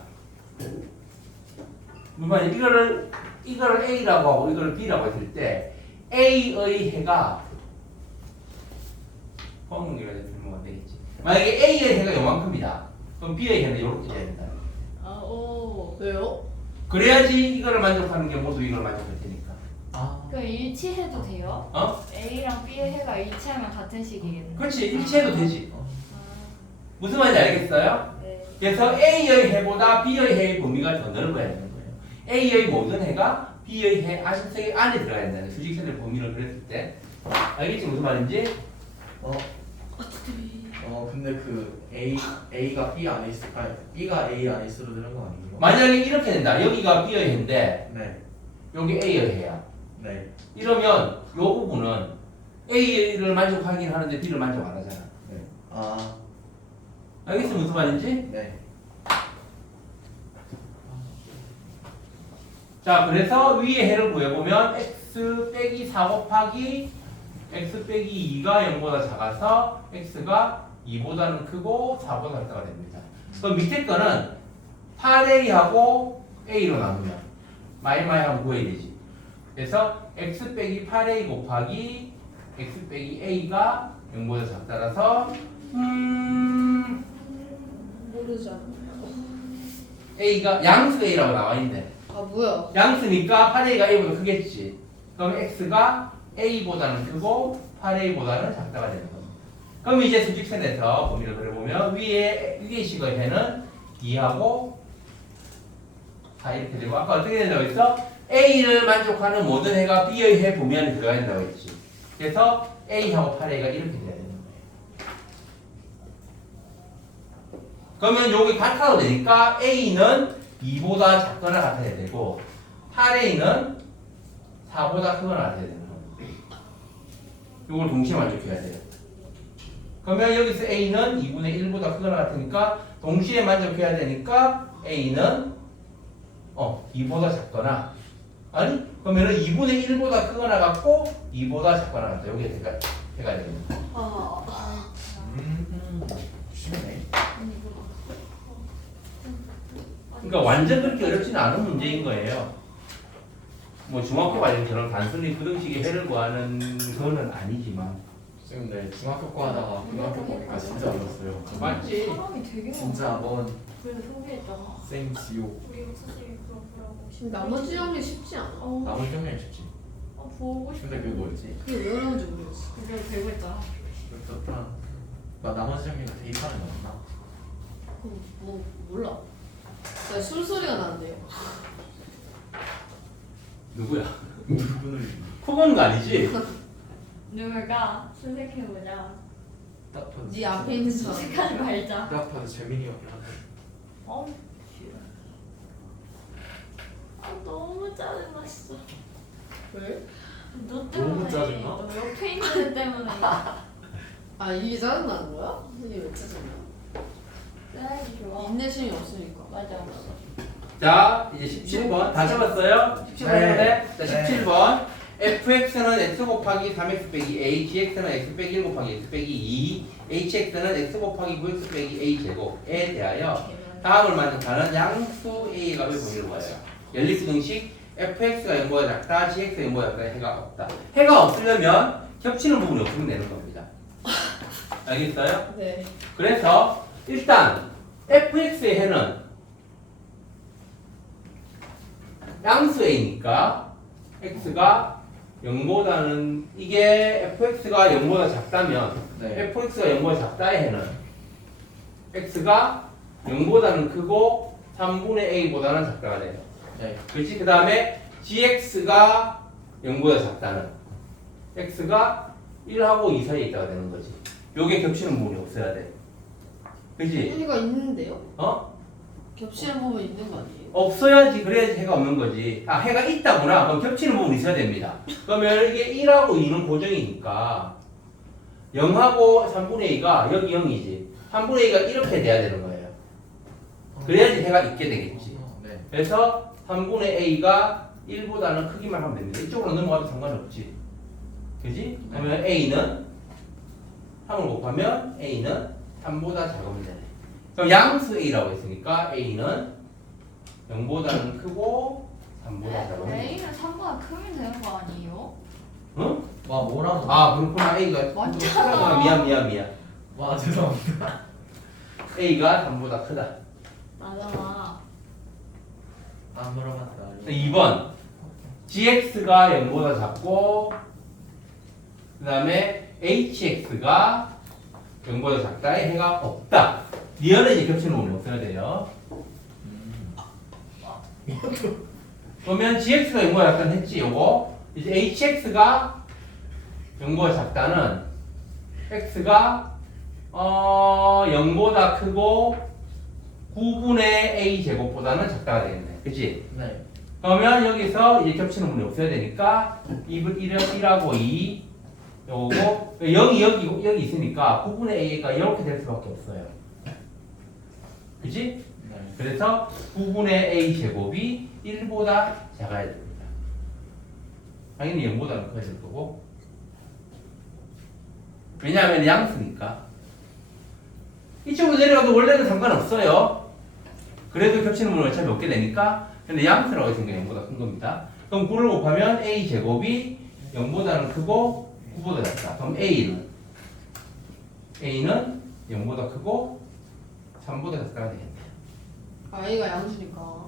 물론 이거를 A라고 하고 이거를 B라고 했을 때 A의 해가 뻥이라 되면 안 되겠지. 만약에 A의 해가 요만큼이다. 그럼 B의 해는 요렇게 돼야 된다. 왜요? 그래야지 이거를 만족하는 게 모두 이걸 만족할 테니까. 그 일치해도 돼요? 어? A랑 B의 해가 일치하면 같은 식이겠네. 그렇지. 일치해도 되지. 무슨 말인지 알겠어요? 네. 그래서 A의 해보다 B의 해의 범위가 더 넓어야 되는 거예요. A의 모든 해가 B의 해 아심sek의 안에 들어가야 된다는 수직선의 범위를 그렸을 때. 알겠지 무슨 말인지? 근데 그 A가 B 안에 있, 아니 B가 A 안에 있어도 되는 거 아니에요? 만약에 이렇게 된다. 여기가 B의 해인데 네, 여기 A의 해야. 네, 이러면 이 부분은 A를 만족하긴 하는데 B를 만족 안 하잖아. 네. 알겠어 무슨 말인지? 네. 자 그래서 위의 해를 구해보면 x 빼기 4 곱하기 x 빼기 2가 0보다 작아서 x가 2보다는 크고 4보다 작다가 됩니다. 그럼 밑에 거는 8a하고 a로 나누면 마이마이하고 구해야 되지. 그래서 x 빼기 8a 곱하기 x 빼기 a가 0보다 작다라서 모르잖아. a가 양수 a라고 나와 있네. 뭐야? 양수니까 8a가 a보다 크겠지. 그럼 x가 a보다는 크고 8a보다는 작다가 되는 겁니다. 그럼 이제 수직선에서 범위를 그려보면 위에 식의 해는 2하고 4 이렇게 되고 아까 어떻게 된다고 했어? a를 만족하는 모든 해가 b의 해 범위 안에 들어가야 된다고 했지. 그래서 a하고 8a가 이렇게 돼야 되는 거예요. 그러면 여기 같아도 되니까 a는 2보다 작거나 같아야 되고 8a는 4보다 크거나 같아야 되는 겁니다. 이걸 동시에 만족해야 돼요. 그러면 여기서 a는 2분의 1보다 크거나 같으니까 동시에 만족해야 되니까 a는 2보다 작거나 아니 그러면은 2분의 1보다 크거나 같고 2보다 작거나 같다. 여기에 해가 됩니다. 쉽네. 그러니까 완전 그렇게 어렵지는 않은 문제인 거예요. 뭐 중학교 과정처럼 단순히 부등식의 해를 구하는 거는 아니지만 지금 네 중학교 거 하다가 고등학교 거니까 진짜 어려웠어요. 맞지? 사람이 되게 많아. 진짜 뭔 그래서 소개했잖아. 생지옥. 우리 선생님이 그러더라고. 지금 나머지 정리 쉽지 않아. 나머지 경향이 쉽지. 보고 싶어. 근데 그게 뭐였지? 그게 왜 그런지 모르겠어. 그걸 배우고 있잖아. 그렇다. 나 나머지 경향이 데이터는 맞나? 뭐 몰라. 나 술소리가 나는데요. 누구야? 누구는 그건 거 아니지? 누굴까? 수색해보자. 딱 봐도 네 앞에 있는 사람. 수색하지 말자. 딱 봐도 재민이 형이야. 싫어. 너무 짜증났어. 왜? 너 때문에. 너무 짜증나? 너 옆에 있는 애 때문에. 이게 짜증나는 거야? 이게 왜 짜증나? 짜증이 좋아. 인내심이 없으니까. 맞아. 자 이제 17번 다 적었어요? 17번 네. 자 17번 fx는 x 곱하기 3x 빼기 a, gx는 x 빼기 1 곱하기 x 빼기 2, hx는 x 곱하기 9x 빼기 a 제곱에 대하여 다음을 만족하는 양수 a 값을 보이는 거예요. 연립수등식 fx가 0보다 작다, gx가 0보다 작다, 해가 없다. 해가 없으려면 겹치는 부분이 없으면 되는 겁니다. 알겠어요? 네. 그래서 일단 fx의 해는 양수 a니까 x가 0보다는 이게 fx가 0보다 작다면 네. fx가 0보다 작다의 해는 x가 0보다는 크고 3분의 a보다는 작다가 돼요. 네. 그렇지? 그 다음에 gx가 0보다 작다는 x가 1하고 2 사이에 있다가 되는 거지. 요게 겹치는 부분이 없어야 돼. 그치? 해가 있는데요? 어? 겹치는 부분 있는 거 아니에요? 없어야지, 그래야지 해가 없는 거지. 아, 해가 있다구나. 그럼 겹치는 부분이 있어야 됩니다. 그러면 이게 1하고 2는 고정이니까 0하고 3분의 2가 여기 0이지. 3분의 2가 이렇게 돼야 되는 거예요. 그래야지 해가 있게 되겠지. 네. 그래서 3분의 a가 1보다는 크기만 하면 됩니다. 이쪽으로 넘어가도 상관없지. 그지? 그러면 a는 3을 곱하면 a는 3보다 작으면 되네. 그럼 양수 a라고 했으니까 a는 0보다는 크고 3보다 작으면 되네. A는 3보다 크면 되는 거 아니에요? 응? 와 뭐라는 거? 아 그렇구나. a가 맞잖아. 미안. 와 죄송합니다. a가 3보다 크다. 맞아. 안 물어봤다. 2번 gx가 0보다 작고 그 다음에 hx가 0보다 작다의 해가 없다. 리얼은 이제 겹치는 부분이 없어야 돼요. 그러면 gx가 0보다 작다는 했지. 요거 이제 hx가 0보다 작다는 x가 0보다 크고 9분의 a 제곱보다는 작다가 되겠네. 그치? 네. 그러면 여기서 이제 겹치는 부분이 없어야 되니까 1하고 2 요거 0이 여기 있으니까 9분의 a가 이렇게 될 수밖에 없어요. 그치? 네. 그래서 9분의 a 제곱이 1보다 작아야 됩니다. 당연히 0보다는 커질 거고. 왜냐하면 양수니까. 이쪽으로 내려가도 원래는 상관없어요. 그래도 겹치는 부분을 어차피 없게 되니까. 근데 양수라고 했으니까 0보다 큰 겁니다. 그럼 9를 곱하면 a 제곱이 0보다는 크고 9보다 작다. 그럼 a는 0보다 크고 3보다 작다가 되겠네. 아이가 양수니까.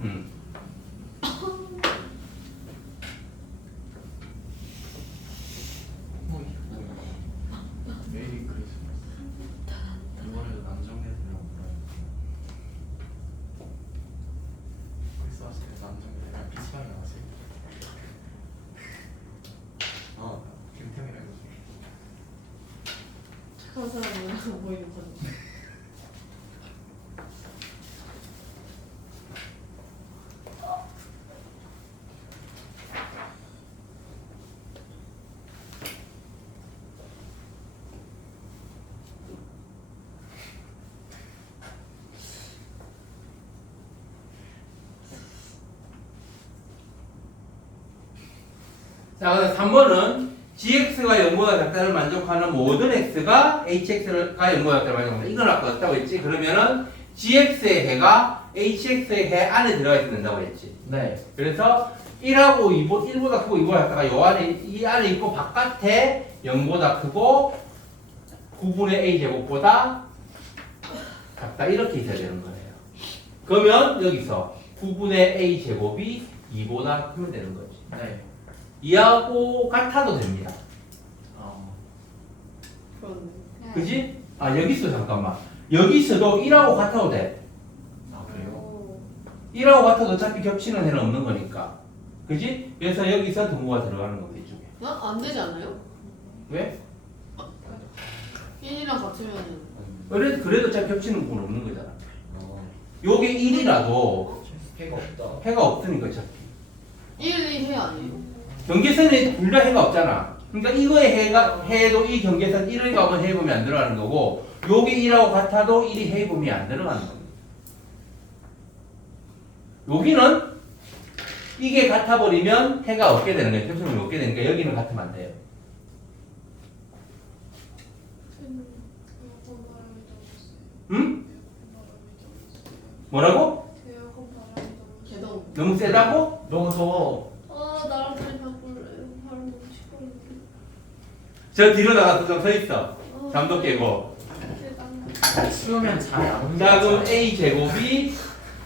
메리 크리스마스. 이번에도 남정네들이랑 놀아요. 크리스마스 때 남정네들이랑 PC방에 나왔어요. 김태형이랑 착한 사람은 보이는 건. 자, 그래서 3번은 gx가 0보다 작다를 만족하는 모든 x가 hx가 0보다 작다를 만족한다. 이건 아까 없다고 했지. 그러면은 gx의 해가 hx의 해 안에 들어가 있어야 된다고 했지. 네. 그래서 1하고 1보다 크고 2보다 작다가 이 안에 있고 바깥에 0보다 크고 9분의 a 제곱보다 작다. 이렇게 있어야 되는 거예요. 그러면 여기서 9분의 a 제곱이 2보다 크면 되는 거지. 네. 2하고 같아도 됩니다. 그렇네. 그지? 아, 여기서 잠깐만. 여기서도 1하고 같아도 돼. 아 그래요? 오. 1하고 같아도 어차피 겹치는 해는 없는 거니까. 그지? 그래서 여기서 등호가 들어가는 겁니다, 이쪽에. 안 되지 않아요? 왜? 1이랑 같으면은. 그래도 어차피 겹치는 부분 없는 거잖아. 요게 1이라도 해가 없다. 해가 없으니까 어차피. 1, 2해 아니에요? 경계선에 둘 다 해가 없잖아. 그러니까 이거의 해도 이 경계선 1을 가면 해범위 안 들어가는 거고, 요게 1하고 같아도 1이 해범위 안 들어가는 겁니다. 여기는 이게 같아버리면 해가 없게 되는 거예요. 겹쳐놓으면 없게 되니까 여기는 같으면 안 돼요. 응? 뭐라고? 개동. 너무 세다고? 너무 더워. 나랑 다리 바꿀래요. 바로 너무 시끄러운데. 저 뒤로 나가서 좀 서 있어. 잠도 깨고. 추우면 잘안 움직여. 자, 그럼 A 제곱이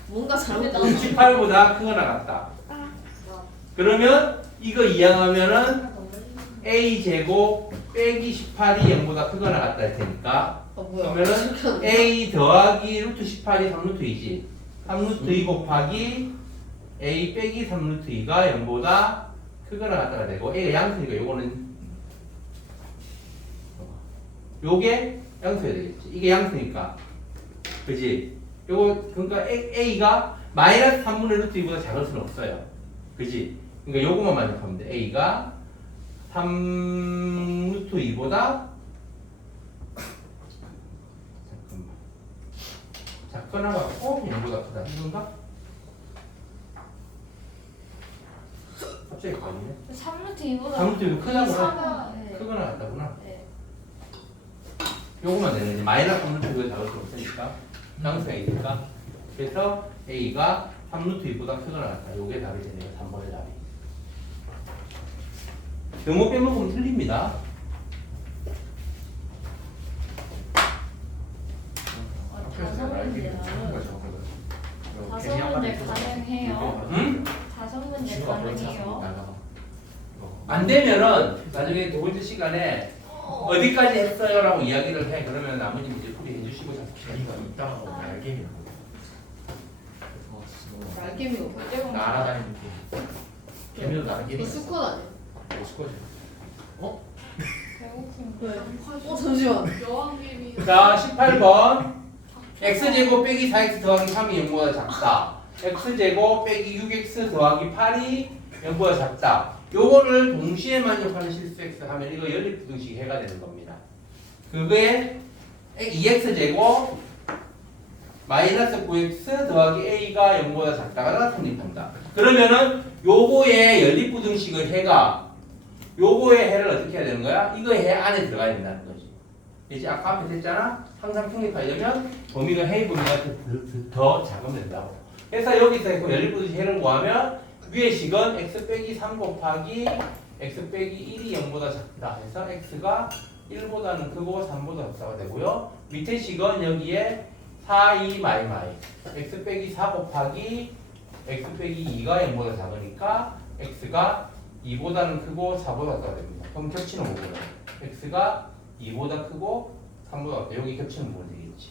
뭔가 잘못 68보다 크거나 같다. 그러면 이거 이항하면은 A 제곱 빼기 18이 0보다 크거나 같다 할 테니까. 뭐야? 그러면은 A 더하기 루트 18이 3루트이지. 3루트 2 곱하기 A 빼기 3루트 2가 0보다 크거나 같다가 되고 A가 양수니까 요거는 요게 양수여야 되겠지. 이게 양수니까. 그지? 요거 그러니까 A가 마이너스 3분의 루트 2보다 작을 수는 없어요. 그지? 그러니까 요거만 만족하면 돼. A가 3 루트 2보다 작거나 같고 0보다 크다. 이건가? 갑자기 걸리네. 3루트 2보다 3루트 2가 크다구나. 네. 크거나 같다구나. 네. 요거만 되는 마이너스 3루트 2보다 작을 수 없으니까 양수가 있으니까 그래서 A가 3루트 2보다 크거나 같다. 요게 답이 되네요. 3번의 답이. 영어 빼먹으면 틀립니다. 학교에서 날개 붙이는 거 다섯 문제 가능해요. 응? 다섯 문제 친구가 그렇지 가능해요. 않습니다. 안 되면은 나중에 두 번째 시간에 어디까지 했어요라고 이야기를 해. 그러면 나머지 문제 풀이해 주시고 개미가 이따가 날개미. 날개미가 뭐야? 날아다니는 개. 개미도 날개미. 이거 수컷 아니야? 수컷이. 배고픔. 왜? 잠시만. 여왕개미. 자 18번 x제곱 빼기 4x 더하기 3이 0보다 작다. x제곱 빼기 6x 더하기 8이 0보다 작다. 요거를 동시에 만족하는 실수 x 하면 이거 연립부등식 해가 되는 겁니다. 그게 2x제곱 마이너스 9x 더하기 a가 0보다 작다가 성립한다. 그러면은 요거의 연립부등식의 해가 요거의 해를 어떻게 해야 되는 거야? 이거 해 안에 들어가야 된다는 거지. 이제 아까 앞에 했잖아. 항상 성립하려면 범위가 해의 범위가 더 작으면 된다고. 그래서 여기서 했고 연립부등식 해를 구하면 위의 식은 x 빼기 3 곱하기 x 빼기 1이 0보다 작다 해서 x가 1보다는 크고 3보다 작다가 되고요. 밑에 식은 여기에 4, 2, 마이마이 x 빼기 4 곱하기 x 빼기 2가 0보다 작으니까 x가 2보다는 크고 4보다 작다 됩니다. 그럼 겹치는 부분은 x가 2보다 크고 3보다 작다. 여기 겹치는 부분 되겠지.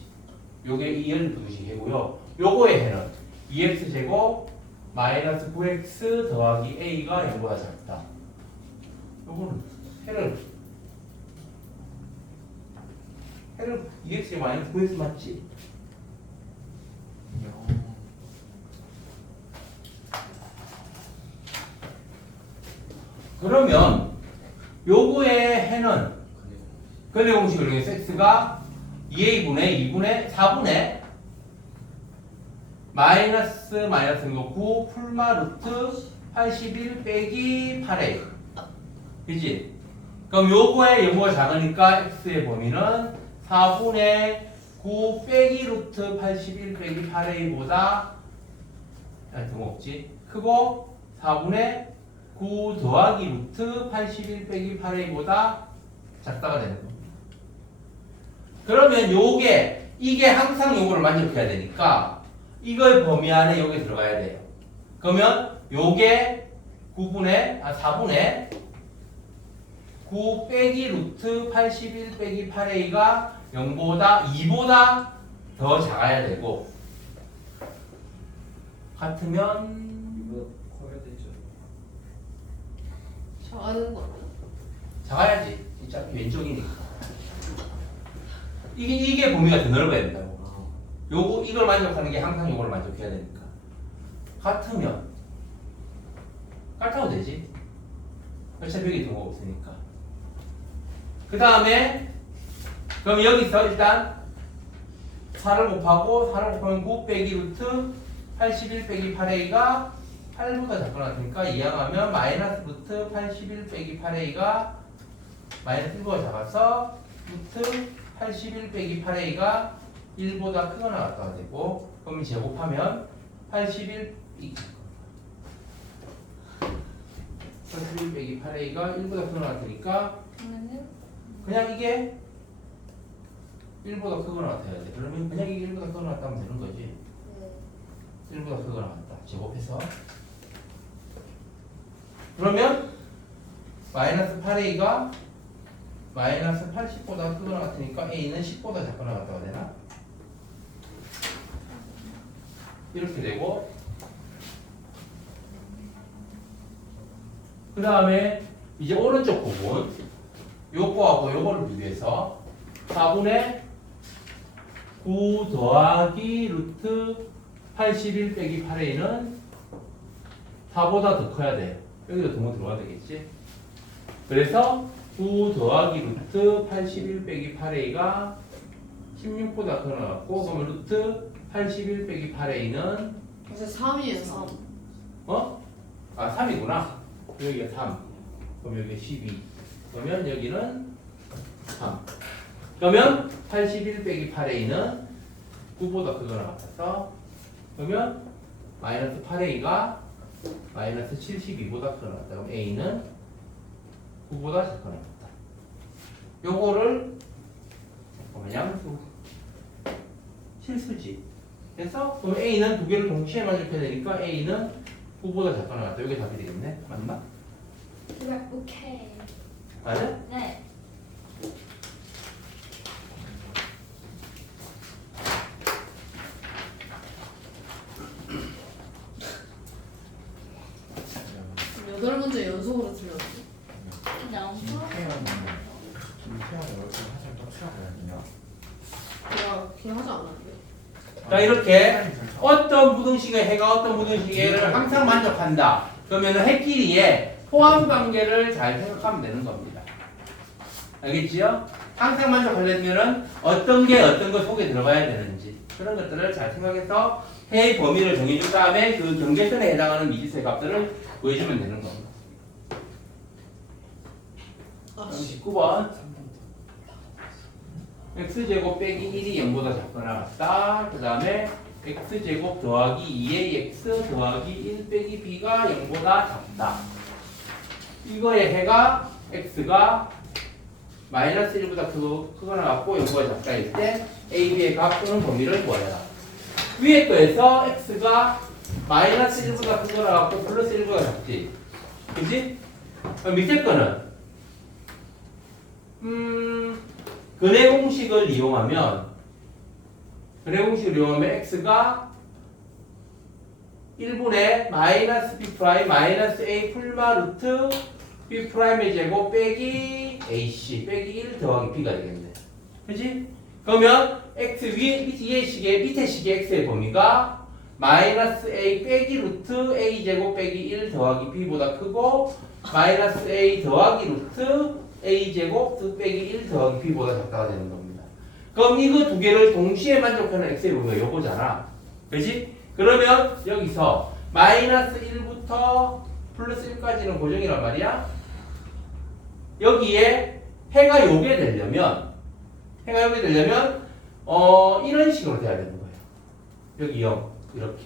요게 이 연립부등식 해고요. 요거의 해는 2x제곱 마이너스 9x 더하기 a가 0보다 작다. 요거는 해를 2x 마이너스 9x 맞지? 그러면 요거의 해는 근해 공식을 이용해서 x가 2a분의 2분의 4분의 마이너스 9 풀마 루트 81 빼기 8a 그치? 그럼 요거의 0보다 작으니까 x의 범위는 4분의 9 빼기 루트 81 빼기 8a보다 등없지 크고 4분의 9 더하기 루트 81 빼기 8a보다 작다가 되는 겁니다. 그러면 이게 항상 요거를 만족해야 되니까 이걸 범위 안에 요게 들어가야 돼요. 그러면 요게 4분의 9 빼기 루트 81 빼기 8a가 2보다 더 작아야 되고 같으면 이거 커야 되죠. 작아하는 거 아니야? 작아야지. 진짜 왼쪽이니까. 이게 범위가 더 넓어야 된다고. 이걸 만족하는 게 항상 요걸 만족해야 되니까. 같으면 같아도 되지. 어차피 여기 동호가 없으니까. 그 다음에 그럼 여기서 일단 4를 곱하고 4를 곱하면 9 빼기 루트 81 빼기 8a가 8보다 작거나 같으니까 이항하면 마이너스 루트 81 빼기 8a가 마이너스 1보다 작아서 루트 81 빼기 8a가 1보다 크거나 같다가 되고, 그럼 제곱하면 81 빼기 8a가 1보다 크거나 같으니까 그러면은 그냥 이게 1보다 크거나 같아야 돼. 그러면 그냥 이게 1보다 크거나 같다면 되는 거지. 1보다 크거나 같다. 제곱해서. 그러면 마이너스 8a가 마이너스 80보다 크거나 같으니까 a는 10보다 작거나 같다가 되나? 이렇게 되고, 그 다음에 이제 오른쪽 부분 요거하고 요거를 비교해서 4분의 9 더하기 루트 81 빼기 8a는 4보다 더 커야 돼. 여기도 동호 들어가야 되겠지? 그래서 9 더하기 루트 81 빼기 8a가 16보다 더 나왔고, 그러면 루트 81 빼기 8a는 그래서 3이에요 3. 어? 아 3이구나. 여기가 3. 그럼 여기가 12. 그러면 여기는 3. 그러면 81 빼기 8a는 9보다 크거나 같아서, 그러면 마이너스 8a가 마이너스 72보다 크거나 같다. 그럼 a는 9보다 작거나 같다. 요거를 양수 실수지. 그래서 그럼 a는 두 개를 동시에 만족해야 되니까 a는 9보다 작거나 같다. 이게 답이 되겠네. 맞나? 그래 오케이. 맞아? 네. 여덟 문제 연속으로 틀렸어. 그냥 김태현은 이렇게 하시면 좀 추억이거든요. 걔 하지 않았는데. 자, 이렇게 어떤 부등식의 해가 어떤 부등식의 항상 만족한다. 그러면은 해끼리의 포함 관계를 잘 생각하면 되는 겁니다. 알겠지요? 항상 만족하려면은 어떤 게 어떤 것 속에 들어가야 되는지 그런 것들을 잘 생각해서 해의 범위를 정해준 다음에 그 경계선에 해당하는 미지수의 값들을 구해주면 되는 겁니다. 아, 19번 x제곱 빼기 1이 0보다 작거나 같다. 그 다음에 x제곱 더하기 2의 x 더하기 1 빼기 b가 0보다 작다. 이거의 해가 x가 마이너스 1보다 크거나 같고 0보다 작다일 때 a, b의 값 또는 범위를 구하라. 위에 거에서 x가 마이너스 1보다 크거나 같고 플러스 1보다 작지. 그치? 그럼 밑에 거는 근해 공식을 이용하면 x가 1분의 마이너스 b 프라임 마이너스 a 풀마 루트 b 프라임의 제곱 빼기 ac 빼기 1 더하기 b가 되겠네. 그치? 그러면 x 위에 식의 밑에 식의 x의 범위가 마이너스 a 빼기 루트 a 제곱 빼기 1 더하기 b보다 크고 마이너스 a 더하기 루트 a 제곱 빼기 1 더하기 b보다 작다가 되는 겁니다. 그럼 이거 두 개를 동시에 만족하는 x의 범위가 요거잖아. 그렇지? 그러면 여기서 마이너스 1부터 플러스 1까지는 고정이란 말이야. 여기에 해가 요게 되려면 이런 식으로 돼야 되는 거예요. 여기 0 이렇게.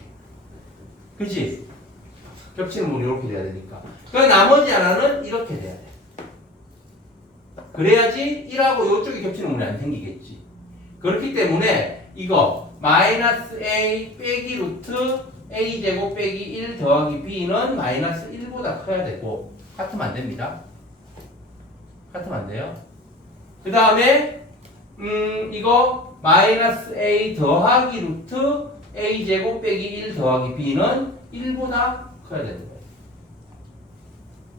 그치? 겹치는 문이 이렇게 돼야 되니까. 그러니까 나머지 하나는 이렇게 돼야 돼. 그래야지 1하고 이쪽에 겹치는 문이 안 생기겠지. 그렇기 때문에 이거 마이너스 a 빼기 루트 a 제곱 빼기 1 더하기 b는 마이너스 1보다 커야 되고 같으면 안 됩니다. 같으면 안 돼요. 그 다음에 이거 마이너스 a 더하기 루트 a 제곱 빼기 1 더하기 b는 1보다 커야 되는 거예요.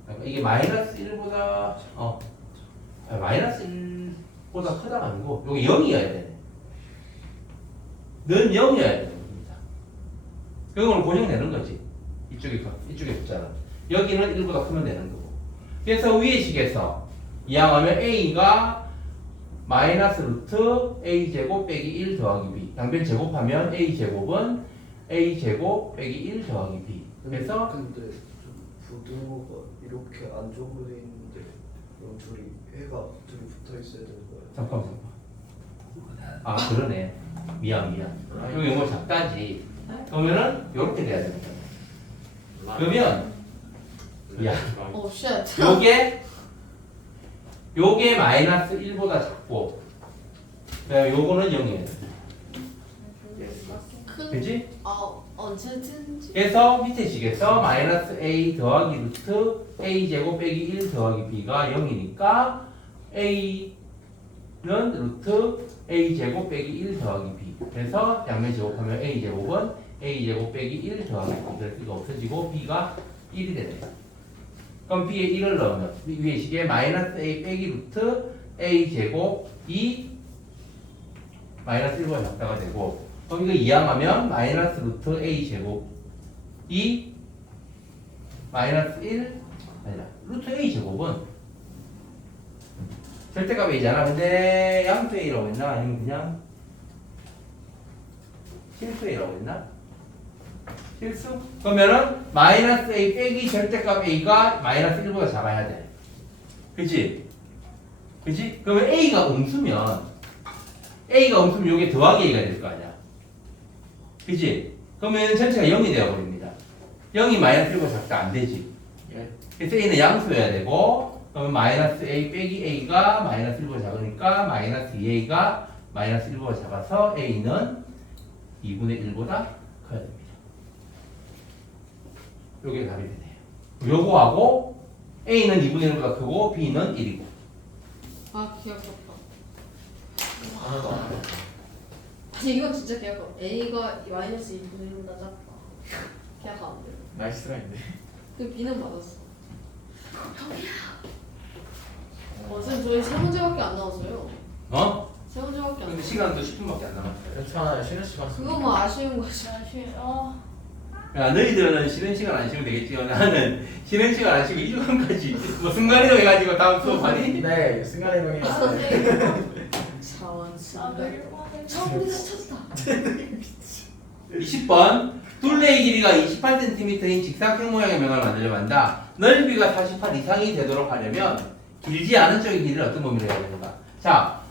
그러니까 이게 마이너스 1보다 마이너스 1보다 크다가 아니고 여기 0이어야 되네. 는 0이어야 되는 겁니다. 그건 고정되는 거지. 이쪽에 붙잖아. 여기는 1보다 크면 되는 거고. 그래서 위의 식에서 이항하면 a가 마이너스 루트 a 제곱 빼기 1 더하기 b. 양변 제곱하면 a 제곱은 a 제곱 빼기 1 더하기 b. 그래서 근데 좀 부두가 이렇게 안쪽으로 돼 있는데 그럼 해가 둘이 붙어 있어야 되는 거예요? 잠깐만. 아 그러네. 미안. 여기 뭐 작다지. 그러면은 이렇게 돼야 됩니다. 그러면 야 오 쉣. 요게 마이너스 1보다 작고 그다음에 요거는 0이에요. 그지? 언제든지. 그래서 밑에 시겠어? 마이너스 a 더하기 루트 a 제곱 빼기 1 더하기 b가 0이니까 a는 루트 a 제곱 빼기 1 더하기 b. 그래서 양면 제곱하면 a 제곱은 a 제곱 빼기 1 더하기 b. 그래서 이거 없어지고 b가 1이 되네요. 그럼 b에 1을 넣으면 위에 시계 마이너스 a 빼기 루트 a 제곱 2 마이너스 1보다 작다가 되고 그럼 이거 이항하면 마이너스 루트 a 제곱 2 마이너스 1 아니라 루트 a 제곱은 절대값 a잖아. 근데 양수 a라고 했나? 아니면 그냥 실수 a라고 했나? 실수? 그러면은 마이너스 a 빼기 절대값 a가 마이너스 1보다 작아야 돼. 그치? 그치? 그러면 a가 음수면 이게 더하기 a가 될 거 아니야. 그치? 그러면 전체가 0이 되어버립니다. 0이 마이너스 1보다 작다 안 되지. 예. 그래서 a는 양수여야 되고 그러면 마이너스 a 빼기 a가 마이너스 1보다 작으니까 마이너스 2a가 마이너스 1보다 작아서 a는 2분의 1보다 커야 됩니다. 요게 답이 되네요. 요거하고 a는 2분의 1보다 크고 b는 1이고 아 귀엽다. 하나도 안 돼. 아니 이건 진짜 귀엽다. A가 마이너스 2분의 1보다 작다. 걔가 안 돼. 나이스 라인데. 그 B는 맞았어. 선생님 저희 세 문제밖에 안 나왔어요. 어? 세 문제밖에 안 근데 나왔어요. 시간도 10분밖에 안 남았어요. 괜찮아요. 쉬는 시간. 그거만 아쉬운 거지. 야, 너희들은 쉬는 시간 안 쉬면 되겠지요. 나는 쉬는 시간 안 쉬고 2주간까지 뭐 순간이동 해가지고 다음 수업하니? 네, 순간이동이. 처음부터 찾았다. 20번 둘레의 길이가 28cm인 직사각 모양의 면을 만들려고 한다. 넓이가 48 이상이 되도록 하려면 길지 않은 쪽의 길이를 어떤 범위로 해야 되는가? 자,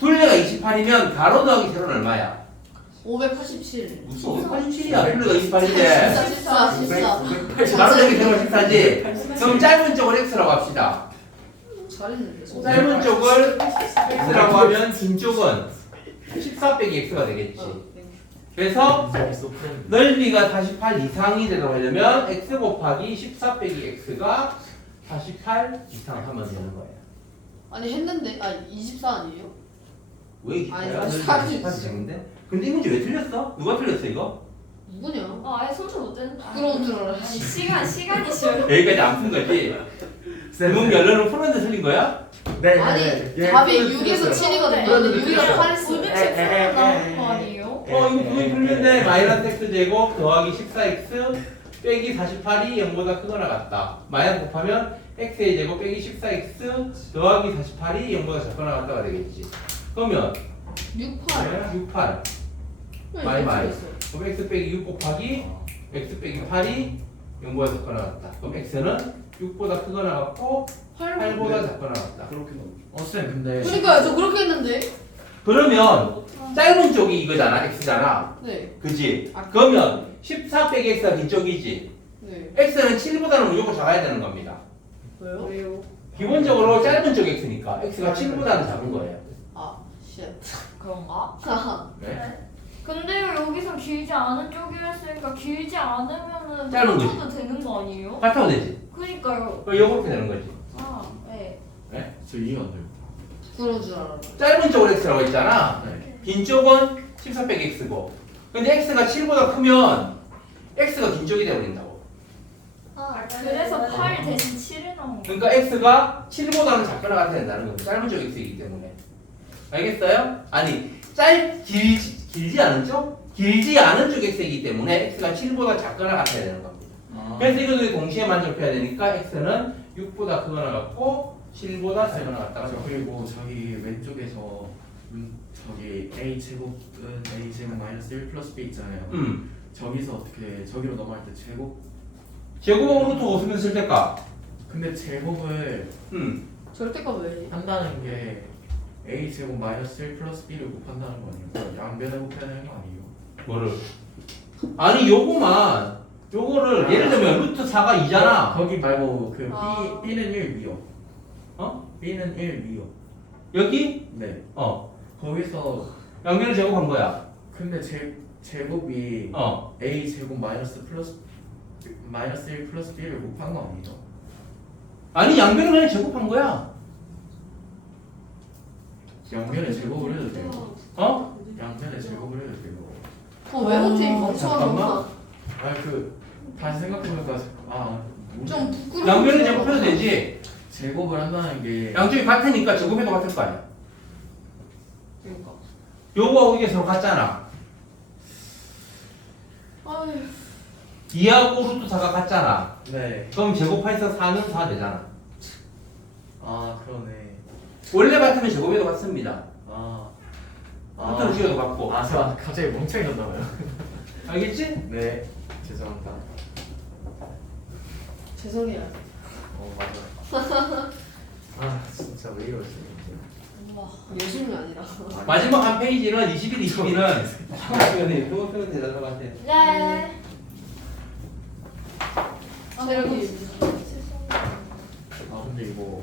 둘레가 28이면 가로 더하기 세로는 얼마야? 587. 무슨 587이야? 둘레가 28인데 14. 가로 더하기 세로가 14지? 그럼 짧은 쪽을 x라고 합시다. 잘했는데. 짧은 쪽을 x라고 하면 긴 쪽은 14 빼기 x가 되겠지. 그래서 넓이가 48 이상이 되도록 하려면 x 곱하기 14 빼기 x가 48 이상 하면 되는 거예요. 아니 했는데 24 아니에요? 왜 이렇게 아니, 넓이가 48 28 이상인데? 근데 이 문제 왜 틀렸어? 누가 틀렸어 이거? 누구냐? 아예 손절 못 되는. 그런 줄 알아. 아니 시간이 싫어. 여기까지 안 푼 거지? 문 결론은 푸는데 틀린 거야? 네. 아니 예, 답이 풀었어요. 6에서 7이거든요. 네. 근데 6에서 8 부등 했어. 식으로 나온 거 아니에요? 이거 부분 풀면데 마이너스 x 제곱 더하기 14x 빼기 48이 0보다 크거나 같다. 마이너스 곱하면 x의 제곱 빼기 14x 더하기 48이 0보다 작거나 같다가 되겠지. 그러면 68. 68 마이 마이 그럼 x 빼기 6 곱하기 x 빼기 8이 0보다 작거나 같다. 그럼 x는 6보다 크거나 같고 8보다 작거나 같다. 그렇게 나오죠. 쌤 근데. 그러니까요. 저 그렇게 했는데. 그러면 짧은 쪽이 이거잖아. x잖아. 네. 그지? 그러면 14 빼기 x가 긴 쪽이지. 네. x는 7보다는 무조건 작아야 되는 겁니다. 왜요? 기본적으로 짧은 쪽 x니까 x가 7보다는 작은 거예요. 아, 쉣. 그런가? 하하. 네. 근데 여기서 길지 않은 쪽이라 했으니까 길지 않으면은 짧은 거지. 맞춰도 되는 거 아니에요? 같아도 되지. 그니까요. 그럼 이렇게 되는 거지. 네. 저 이해 안 돼요. 그런 줄 알아. 짧은 쪽을 x라고 했잖아. 네. 긴 쪽은 14 빼기 x고. 근데 x가 7보다 크면 x가 긴 쪽이 되어버린다고. 그래서 8 대신 7을 넣은 거. 그러니까 x가 7보다는 작거나 같아야 된다는 거죠. 짧은 쪽 x이기 때문에. 알겠어요? 아니, 길지 않은 쪽? 길지 않은 쪽 x이기 때문에 x가 7보다 작거나 같아야 되는 겁니다. 그래서 이것들이 동시에 만족해야 되니까 x는 6보다 크거나 같고 7보다 작거나 같다가 저 그리고 저기 왼쪽에서 저기 a 제곱은 a 제곱 마이너스 1 플러스 b 있잖아요. 저기서 어떻게 저기로 넘어갈 때 제곱. 제곱하고 루트가 없으면 쓸데까? 근데 제곱을 절대값 왜? 한다는 게 a 제곱 마이너스 1 플러스 b를 곱한다는 거 아니에요? 양변을 곱해야 되는 거 아니에요? 뭐를? 아니 요거만 요거를 예를 들면 루트 4가 2잖아. 거기 말고 그 아. b는 1 위요. 어? b는 1 위요. 여기? 네. 어. 거기서 양면을 제곱한 거야. 근데 제곱이 어. a 제곱 마이너스 1 플러스 b를 곱한 거 아니에요? 아니 양면을 그냥 제곱한 거야. 양면에 제곱을 해도 돼요. 어? 양면에 제곱을 해도 돼요. 외모팀 멍청한 잠깐만. 거. 아니 그 다시 생각해보니까 좀 부끄러워. 양면을 제곱해도 되지. 제곱을 한다는 게 양쪽이 같으니까 제곱해도 같을 거 아니야. 그러니까. 요거하고 이게 서로 같잖아. 아휴. 2하고 루트 4가 같잖아. 네. 그럼 제곱해서 4는 4 되잖아. 아 그러네. 원래 같으면 제곱해도 같습니다. 아. 루트를 지어도 같고. 아, 저 갑자기 멍청해졌나봐요. 알겠지? 네. 죄송합니다. 죄송해요. 맞아. 아 진짜 왜 이러지? 와, 요즘이 아니라. 마지막 한 페이지는 21, 22는 시간에 또 표현 대단한 것 같아. 네. 체력이. 아 근데 이거